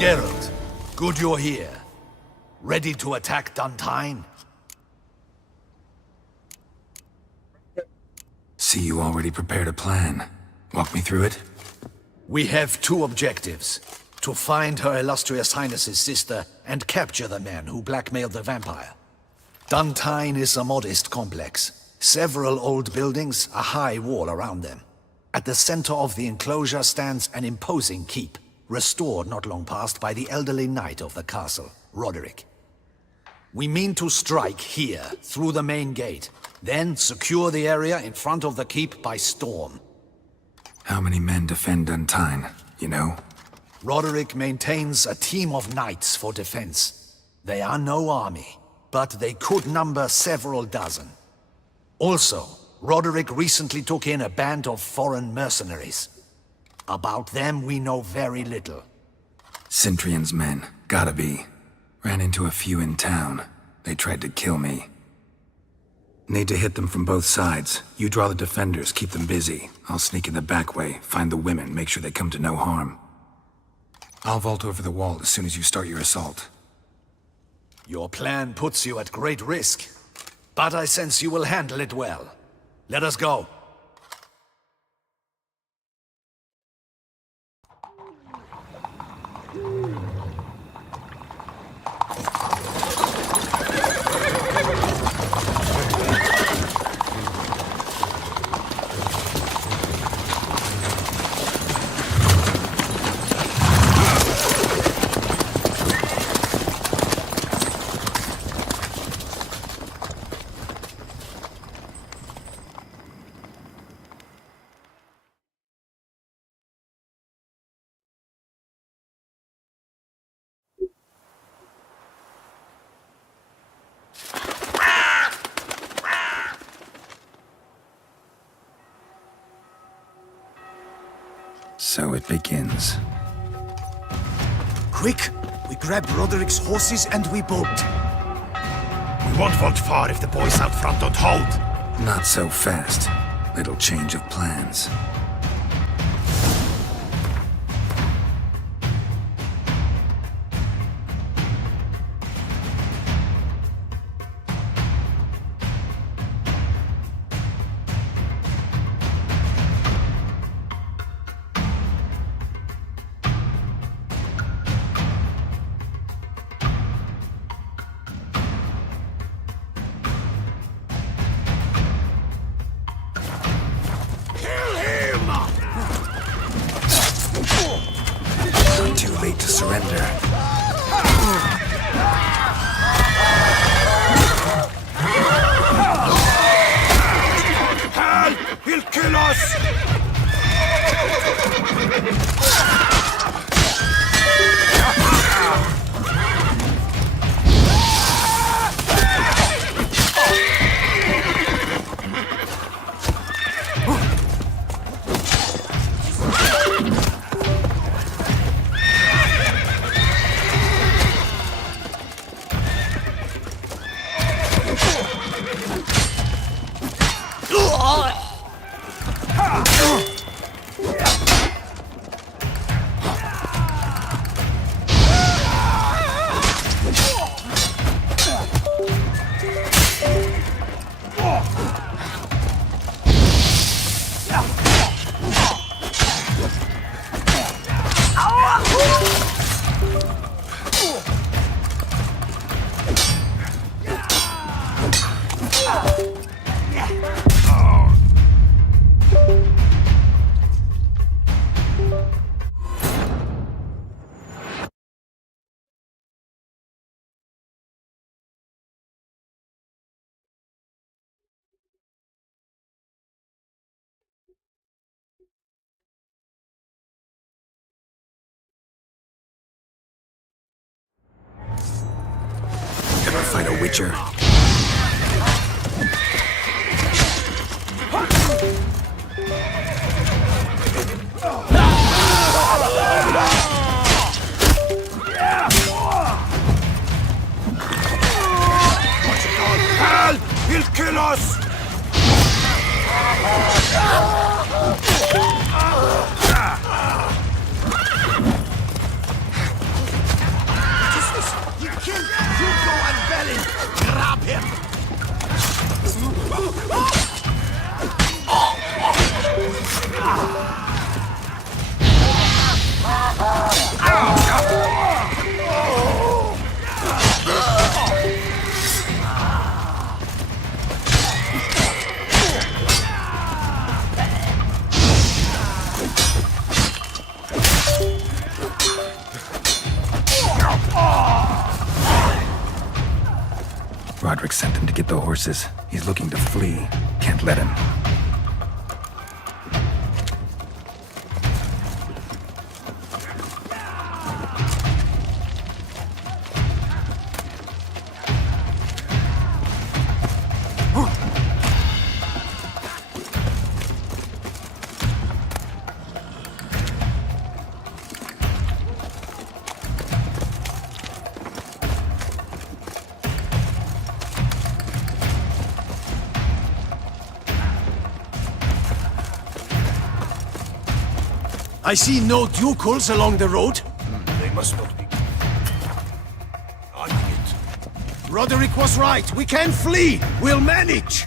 Geralt, good you're here. Ready to attack Duntine? See, you already prepared a plan. Walk me through it? We have two objectives. To find Her Illustrious Highness's sister and capture the man who blackmailed the vampire. Duntine is a modest complex. Several old buildings, a high wall around them. At the center of the enclosure stands an imposing keep, restored not long past by the elderly knight of the castle, Roderick. We mean to strike here, through the main gate, then secure the area in front of the keep by storm. How many men defend Duntine, you know? Roderick maintains a team of knights for defense. They are no army, but they could number several dozen. Also, Roderick recently took in a band of foreign mercenaries. About them we know very little. Cintrian's men, gotta be. Ran into a few in town. They tried to kill me. Need to hit them from both sides. You draw the defenders, keep them busy. I'll sneak in the back way, find the women, make sure they come to no harm. I'll vault over the wall as soon as you start your assault. Your plan puts you at great risk, but I sense you will handle it well. Let us go. So it begins. Quick! We grab Roderick's horses and we bolt. We won't vault far if the boys out front don't hold. Not so fast. Little change of plans. Kill him! Witcher. Help! He'll kill us! What is this? He killed Hugo and Belin! Grab him! Roderick sent him to get the horses. He's looking to flee. Can't let him. I see no ducals along the road. They must not be. On it. Roderick was right. We can flee. We'll manage.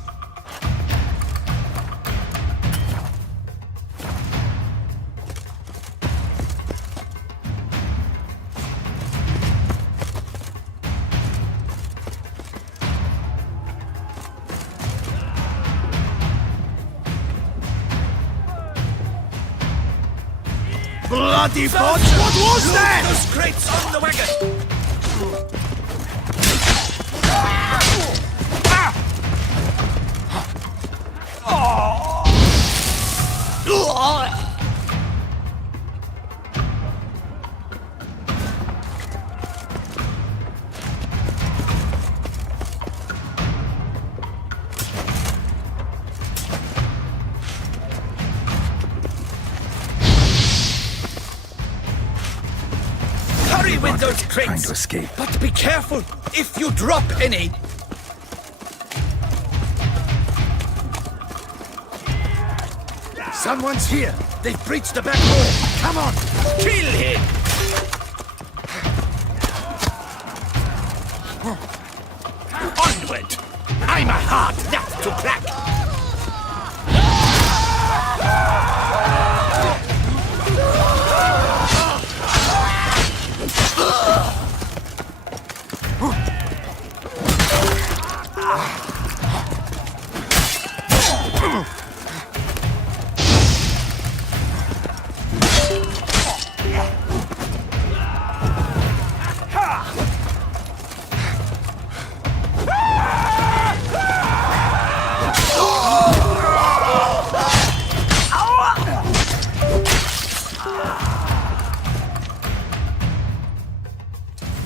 Bloody bots! What was that? Those crates on the wagon! Hurry with those crates! Trying to escape. But be careful if you drop any! Someone's here! They've breached the back door! Come on! Kill him! Onward! I'm a hard nut to crack!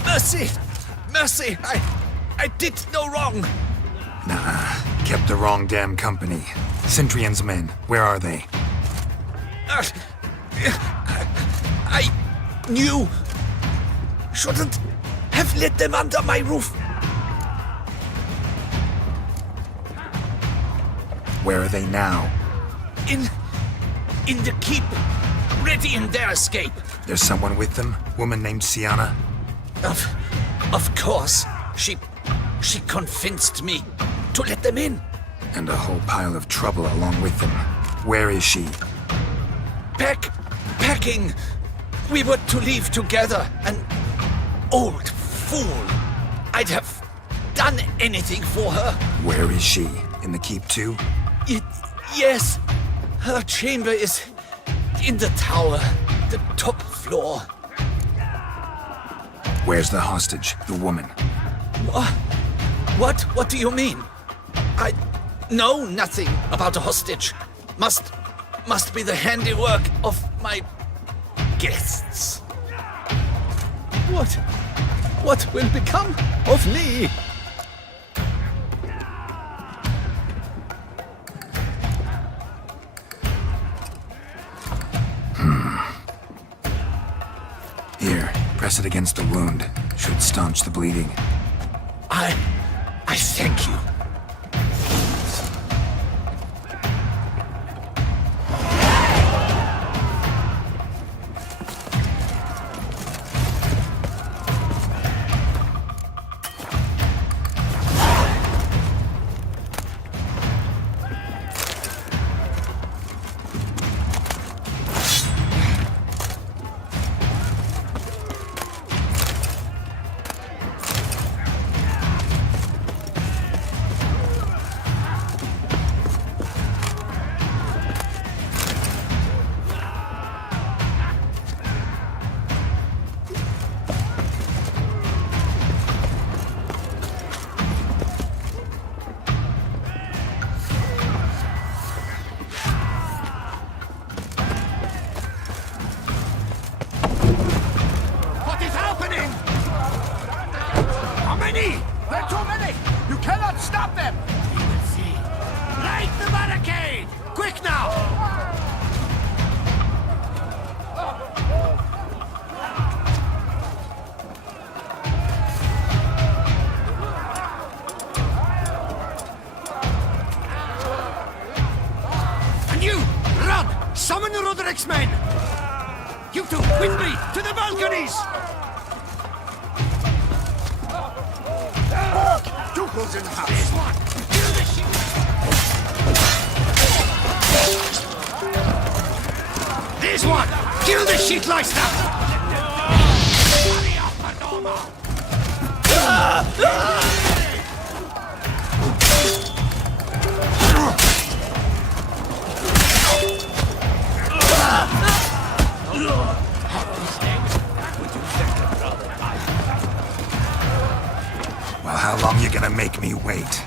Mercy! Mercy! I did no wrong! Nah, kept the wrong damn company. Centrion's men, where are they? I knew. Shouldn't have let them under my roof. Where are they now? In the keep, ready in their escape. There's someone with them? Woman named Sienna? Of course. She convinced me to let them in. And a whole pile of trouble along with them. Where is she? Packing. We were to leave together. An old fool. I'd have done anything for her. Where is she? In the keep too? Yes. Her chamber is in the tower, the top floor. Where's the hostage, the woman? What do you mean? I know nothing about a hostage. Must be the handiwork of my guests. What will become of me? Press it against the wound. Should staunch the bleeding. I thank you. Men! You two, with me, to the balconies! Dukel's in the house! This one! Kill the shit! This one! Kill the shit Leister! Well, how long you gonna make me wait?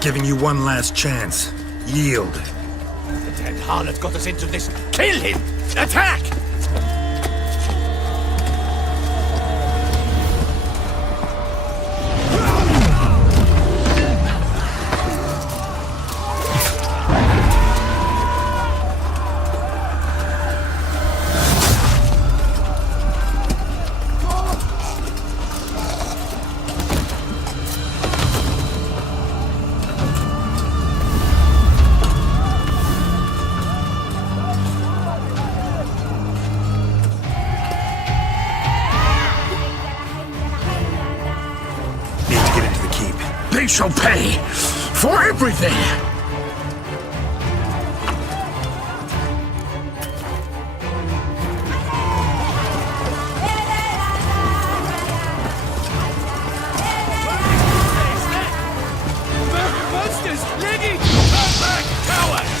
Giving you one last chance. Yield. The dead harlot got us into this. Kill him! Attack! They shall pay for everything! Monsters! Leggy! Turn back, cowards!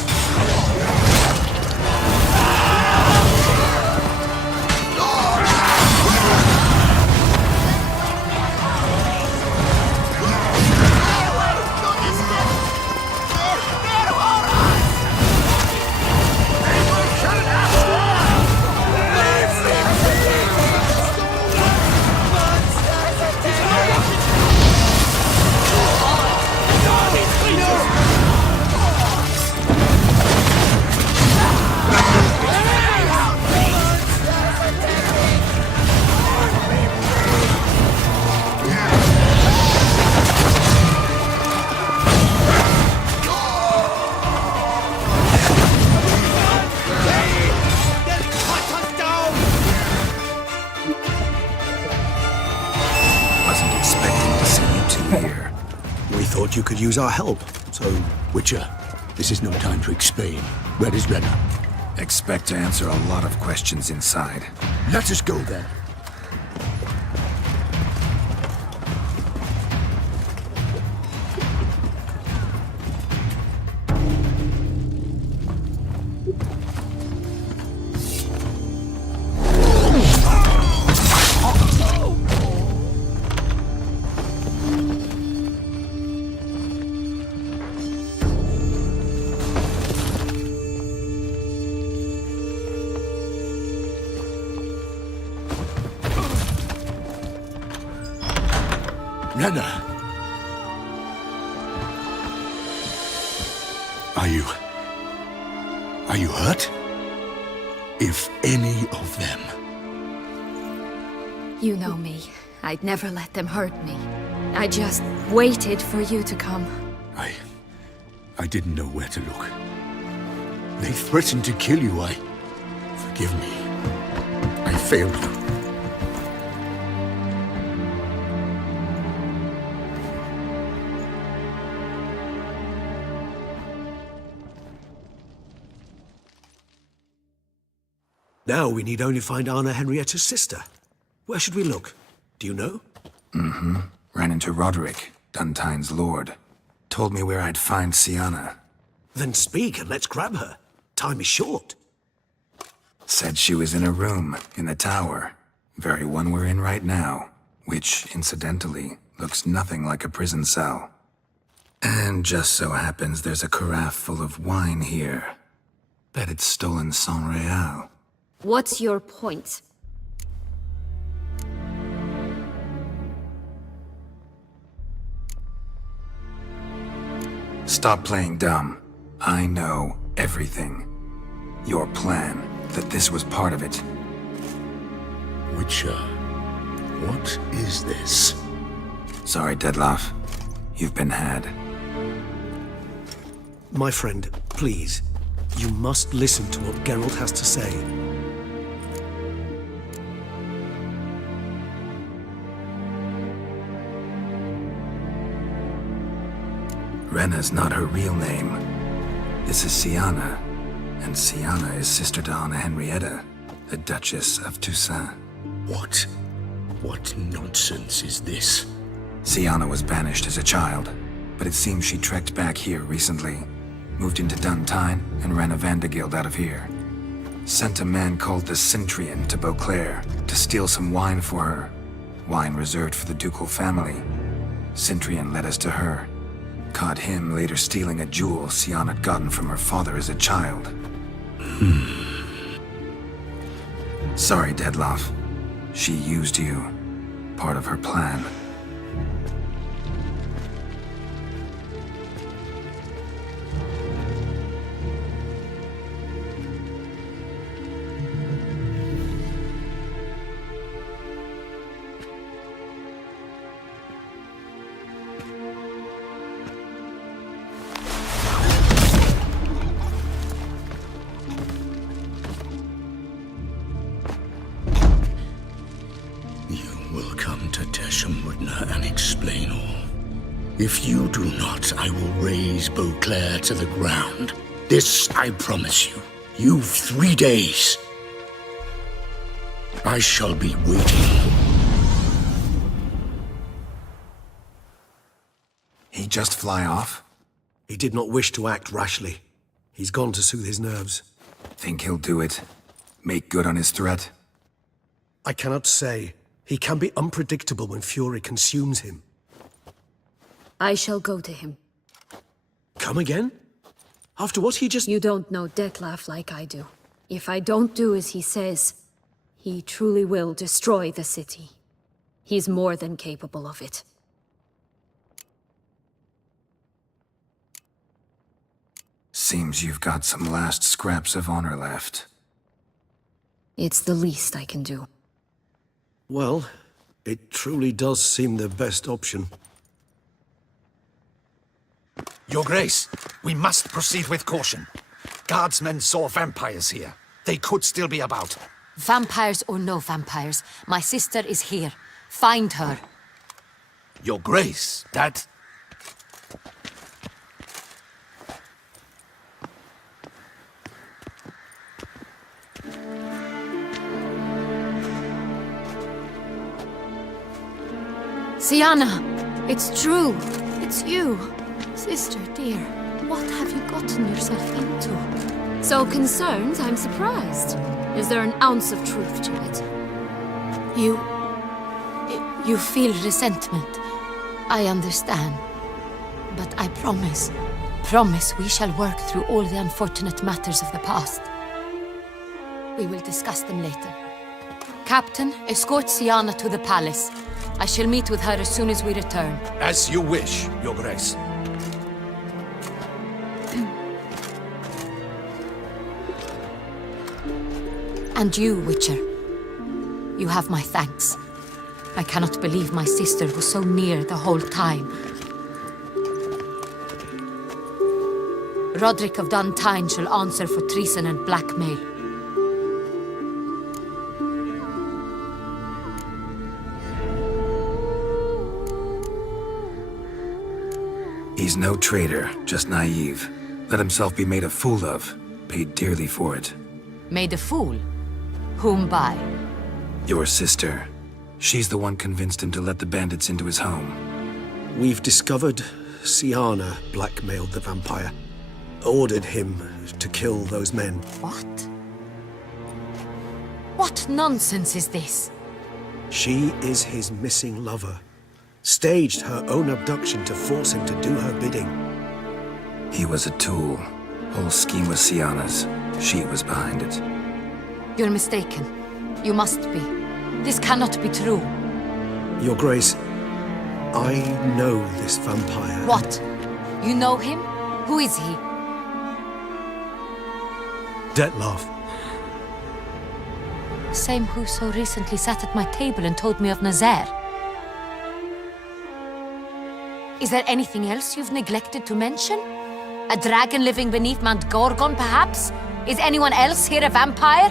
You could use our help, so... Witcher, this is no time to explain. Where is Renna? Expect to answer a lot of questions inside. Let us go then. Renna! Are you hurt? If any of them. You know me. I'd never let them hurt me. I just waited for you to come. I didn't know where to look. They threatened to kill you. Forgive me. I failed you. Now we need only find Anna Henrietta's sister. Where should we look? Do you know? Mm-hmm. Ran into Roderick, Duntine's lord. Told me where I'd find Siana. Then speak and let's grab her. Time is short. Said she was in a room in the tower. Very one we're in right now. Which, incidentally, looks nothing like a prison cell. And just so happens there's a carafe full of wine here. Bet it's stolen San Real. What's your point? Stop playing dumb. I know everything. Your plan, that this was part of it. Witcher, what is this? Sorry, Dettlaff. You've been had. My friend, please. You must listen to what Geralt has to say. Renna's not her real name. This is Siana. And Siana is sister to Anna Henrietta, the Duchess of Toussaint. What? What nonsense is this? Siana was banished as a child, but it seems she trekked back here recently. Moved into Duntine and ran a Vandergild out of here. Sent a man called the Centrian to Beauclair to steal some wine for her. Wine reserved for the ducal family. Centrian led us to her. caught him later stealing a jewel Sian had gotten from her father as a child. Sorry, Dettlaff. She used you. Part of her plan. And explain all. If you do not, I will raise Beauclair to the ground. This I promise you. You've 3 days. I shall be waiting. He just fly off? He did not wish to act rashly. He's gone to soothe his nerves. Think he'll do it? Make good on his threat? I cannot say. He can be unpredictable when fury consumes him. I shall go to him. Come again? After what he just... You don't know Dettlaff like I do. If I don't do as he says, he truly will destroy the city. He's more than capable of it. Seems you've got some last scraps of honor left. It's the least I can do. Well, it truly does seem the best option. Your Grace, we must proceed with caution. Guardsmen saw vampires here. They could still be about. Vampires or no vampires, my sister is here. Find her. Your Grace, that... Siana, it's true. It's you. Sister, dear, what have you gotten yourself into? So concerned, I'm surprised. Is there an ounce of truth to it? You feel resentment. I understand. But I promise we shall work through all the unfortunate matters of the past. We will discuss them later. Captain, escort Siana to the palace. I shall meet with her as soon as we return. As you wish, Your Grace. And you, Witcher. You have my thanks. I cannot believe my sister was so near the whole time. Roderick of Duntine shall answer for treason and blackmail. He's no traitor, just naive. Let himself be made a fool of. Paid dearly for it. Made a fool? Whom by? Your sister. She's the one convinced him to let the bandits into his home. We've discovered Siana blackmailed the vampire. Ordered him to kill those men. What? What nonsense is this? She is his missing lover. Staged her own abduction to force him to do her bidding. He was a tool. Whole scheme was Siana's. She was behind it. You're mistaken. You must be. This cannot be true. Your Grace, I know this vampire. What? You know him? Who is he? Dettlaff. Same who so recently sat at my table and told me of Nazaire. Is there anything else you've neglected to mention? A dragon living beneath Mount Gorgon, perhaps? Is anyone else here a vampire?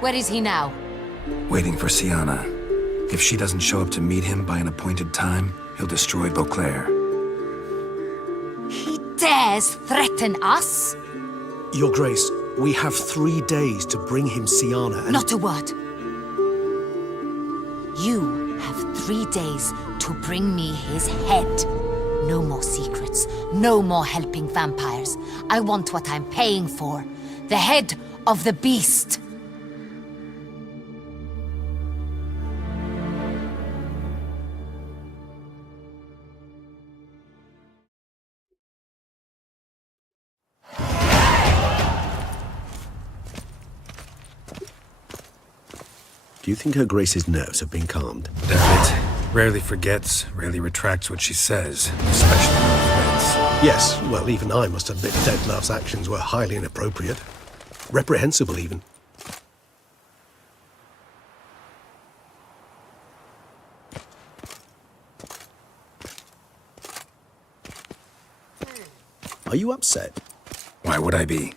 Where is he now? Waiting for Siana. If she doesn't show up to meet him by an appointed time, he'll destroy Beauclair. He dares threaten us? Your Grace, we have 3 days to bring him Siana and... Not a word. You have 3 days to bring me his head. No more secrets. No more helping vampires. I want what I'm paying for. The head of the beast. Do you think Her Grace's nerves have been calmed? Doubt it. Rarely forgets, rarely retracts what she says, especially when threats. Yes, well, even I must admit Detlav's actions were highly inappropriate. Reprehensible, even. Are you upset? Why would I be?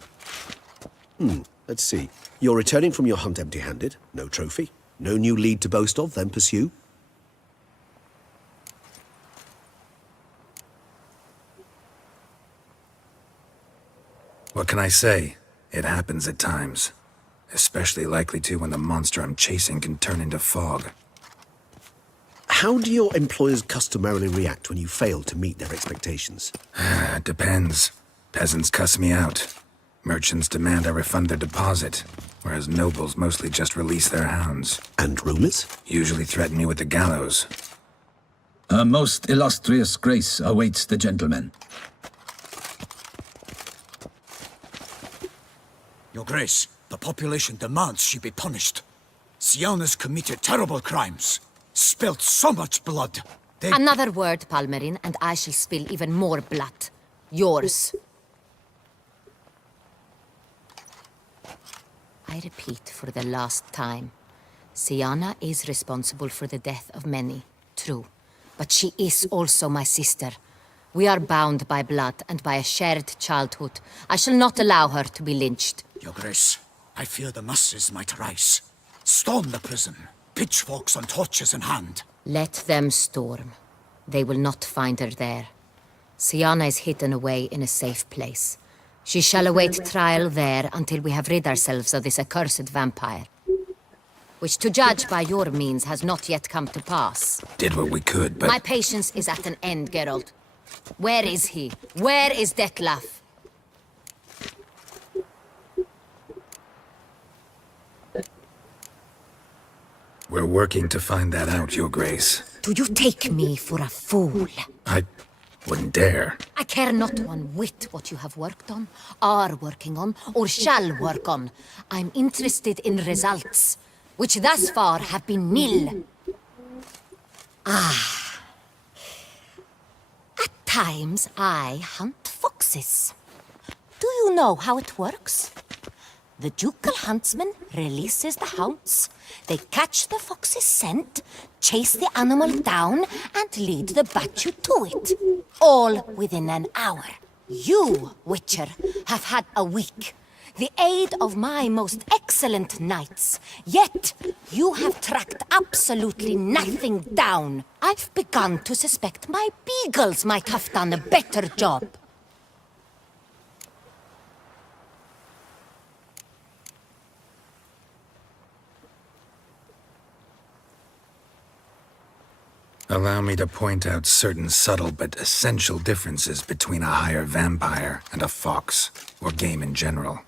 Let's see. You're returning from your hunt empty-handed. No trophy. No new lead to boast of, then pursue. What can I say? It happens at times. Especially likely to when the monster I'm chasing can turn into fog. How do your employers customarily react when you fail to meet their expectations? It depends. Peasants cuss me out. Merchants demand I refund their deposit, whereas nobles mostly just release their hounds. And rumors? Usually threaten me with the gallows. Her most illustrious grace awaits the gentleman. Your Grace, the population demands she be punished. Siana's committed terrible crimes. Spilt so much blood. Another word, Palmerin, and I shall spill even more blood. Yours. I repeat for the last time. Siana is responsible for the death of many, true. But she is also my sister. We are bound by blood and by a shared childhood. I shall not allow her to be lynched. Your Grace, I fear the masses might rise. Storm the prison, pitchforks and torches in hand. Let them storm. They will not find her there. Siana is hidden away in a safe place. She shall await trial there until we have rid ourselves of this accursed vampire. Which, to judge by your means, has not yet come to pass. Did what we could, but... My patience is at an end, Geralt. Where is he? Where is Detlav? We're working to find that out, Your Grace. Do you take me for a fool? I wouldn't dare. I care not one whit what you have worked on, are working on, or shall work on. I'm interested in results, which thus far have been nil. At times I hunt foxes. Do you know how it works? The ducal huntsman releases the hounds. They catch the fox's scent, chase the animal down, and lead the battue to it. All within an hour. You, Witcher, have had a week. The aid of my most excellent knights. Yet, you have tracked absolutely nothing down. I've begun to suspect my beagles might have done a better job. Allow me to point out certain subtle but essential differences between a higher vampire and a fox, or game in general.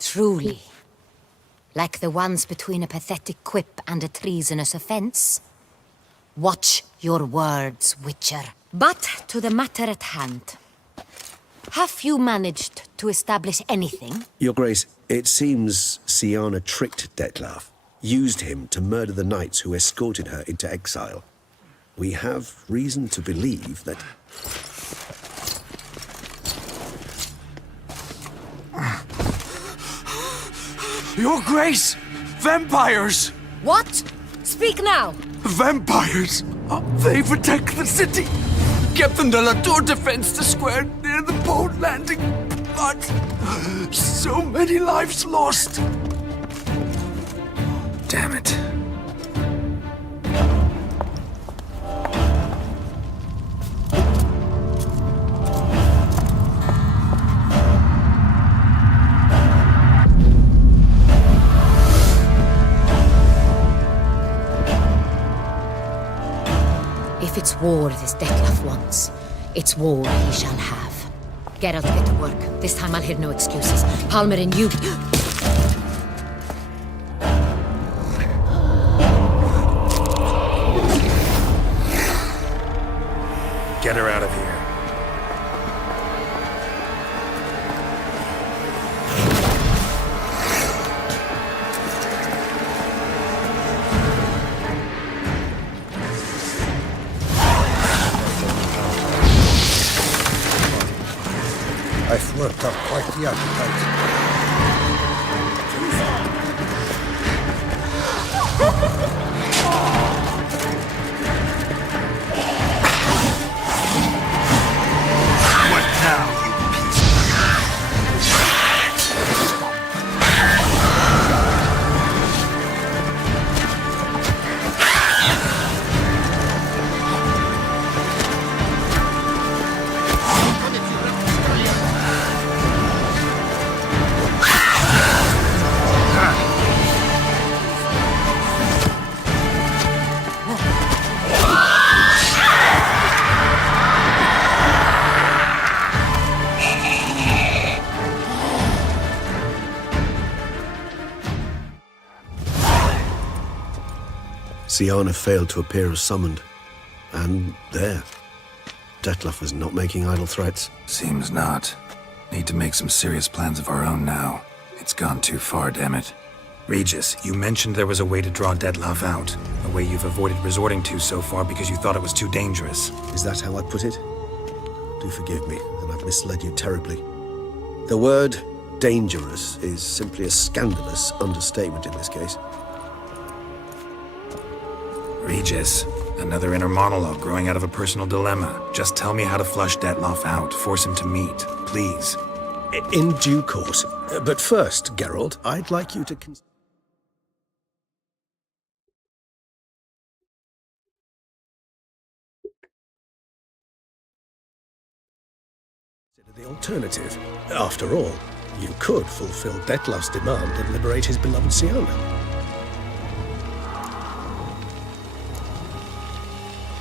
Truly. Like the ones between a pathetic quip and a treasonous offense. Watch your words, Witcher. But to the matter at hand. Have you managed to establish anything? Your Grace, it seems Siana tricked Detlav, used him to murder the knights who escorted her into exile. We have reason to believe that... Your Grace! Vampires! What? Speak now! Vampires! They protect the city! Captain de la Tour defends the square near the boat landing, but so many lives lost. Damn it. If it's war this Detlav wants, it's war he shall have. Geralt, get to work. This time I'll hear no excuses. Palmerin, you... Get her out of here. worked up quite the appetite. What now, you piece Siana failed to appear as summoned. And there. Detlef was not making idle threats. Seems not. Need to make some serious plans of our own now. It's gone too far, damn it. Regis, you mentioned there was a way to draw Detlef out. A way you've avoided resorting to so far because you thought it was too dangerous. Is that how I put it? Do forgive me, that I've misled you terribly. The word dangerous is simply a scandalous understatement in this case. Regis, another inner monologue growing out of a personal dilemma. Just tell me how to flush Detlef out. Force him to meet, please. In due course. But first, Geralt, I'd like you to consider the alternative. After all, you could fulfill Detlef's demand and liberate his beloved Siana.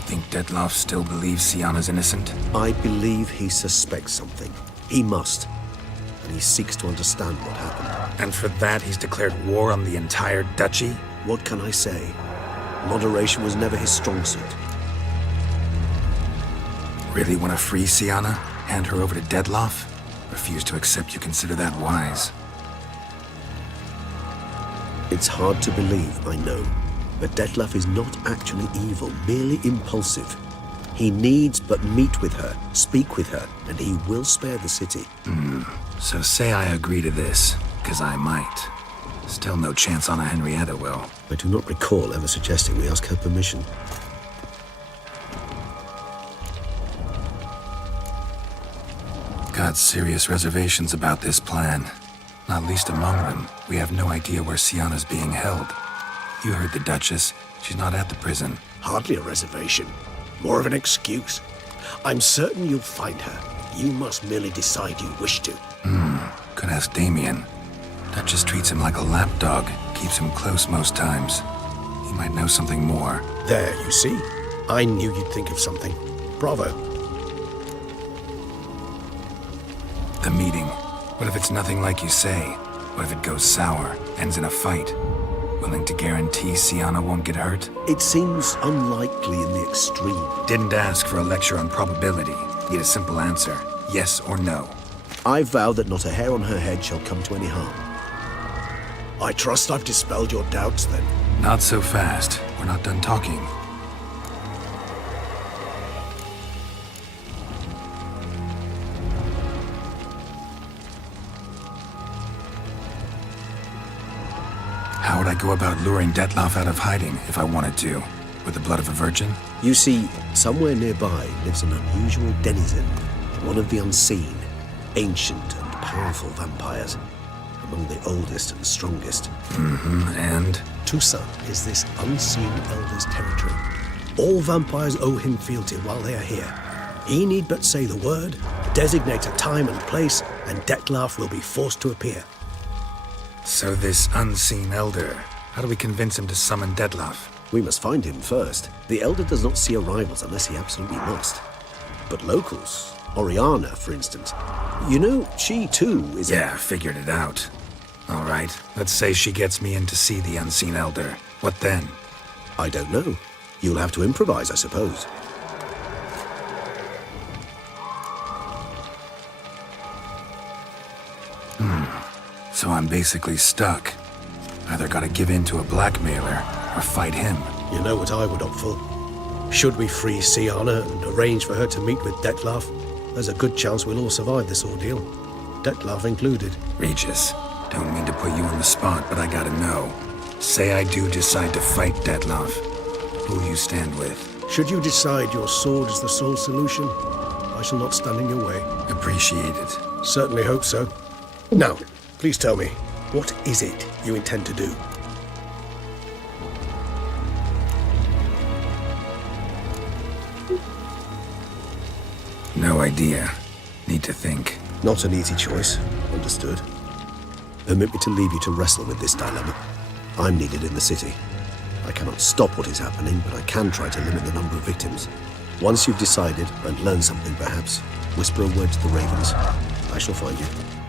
Think Detlef still believes Siana's innocent? I believe he suspects something. He must. And he seeks to understand what happened. And for that, he's declared war on the entire duchy? What can I say? Moderation was never his strong suit. Really want to free Siana? Hand her over to Detlef? Refuse to accept you consider that wise. It's hard to believe, I know. But Detlef is not actually evil, merely impulsive. He needs but meet with her, speak with her, and he will spare the city. So say I agree to this, because I might. Still no chance Anna Henrietta will. I do not recall ever suggesting we ask her permission. Got serious reservations about this plan. Not least among them, we have no idea where Siana's being held. You heard the Duchess. She's not at the prison. Hardly a reservation. More of an excuse. I'm certain you'll find her. You must merely decide you wish to. Could ask Damien. Duchess treats him like a lapdog. Keeps him close most times. He might know something more. There, you see? I knew you'd think of something. Bravo. The meeting. What if it's nothing like you say? What if it goes sour, ends in a fight? Willing to guarantee Siana won't get hurt? It seems unlikely in the extreme. Didn't ask for a lecture on probability. Need a simple answer. Yes or no. I vow that not a hair on her head shall come to any harm. I trust I've dispelled your doubts, then. Not so fast. We're not done talking. How would I go about luring Detlef out of hiding if I wanted to? With the blood of a virgin? You see, somewhere nearby lives an unusual denizen, one of the unseen, ancient and powerful vampires, among the oldest and strongest. And? Toussaint is this unseen elder's territory. All vampires owe him fealty while they are here. He need but say the word, designate a time and place, and Detlef will be forced to appear. So this unseen elder, how do we convince him to summon Detlef? We must find him first. The elder does not see arrivals unless he absolutely must. But locals, Oriana, for instance, you know, she too is... Yeah, figured it out. All right, let's say she gets me in to see the unseen elder. What then? I don't know. You'll have to improvise, I suppose. So I'm basically stuck. Either gotta give in to a blackmailer, or fight him. You know what I would opt for? Should we free Siana and arrange for her to meet with Detlef, there's a good chance we'll all survive this ordeal. Dettlaff included. Regis, don't mean to put you on the spot, but I gotta know. Say I do decide to fight Dettlaff. Who you stand with? Should you decide your sword is the sole solution, I shall not stand in your way. Appreciate it. Certainly hope so. Now, please tell me, what is it you intend to do? No idea. Need to think. Not an easy choice. Understood. Permit me to leave you to wrestle with this dilemma. I'm needed in the city. I cannot stop what is happening, but I can try to limit the number of victims. Once you've decided, and learned something perhaps, whisper a word to the ravens. I shall find you.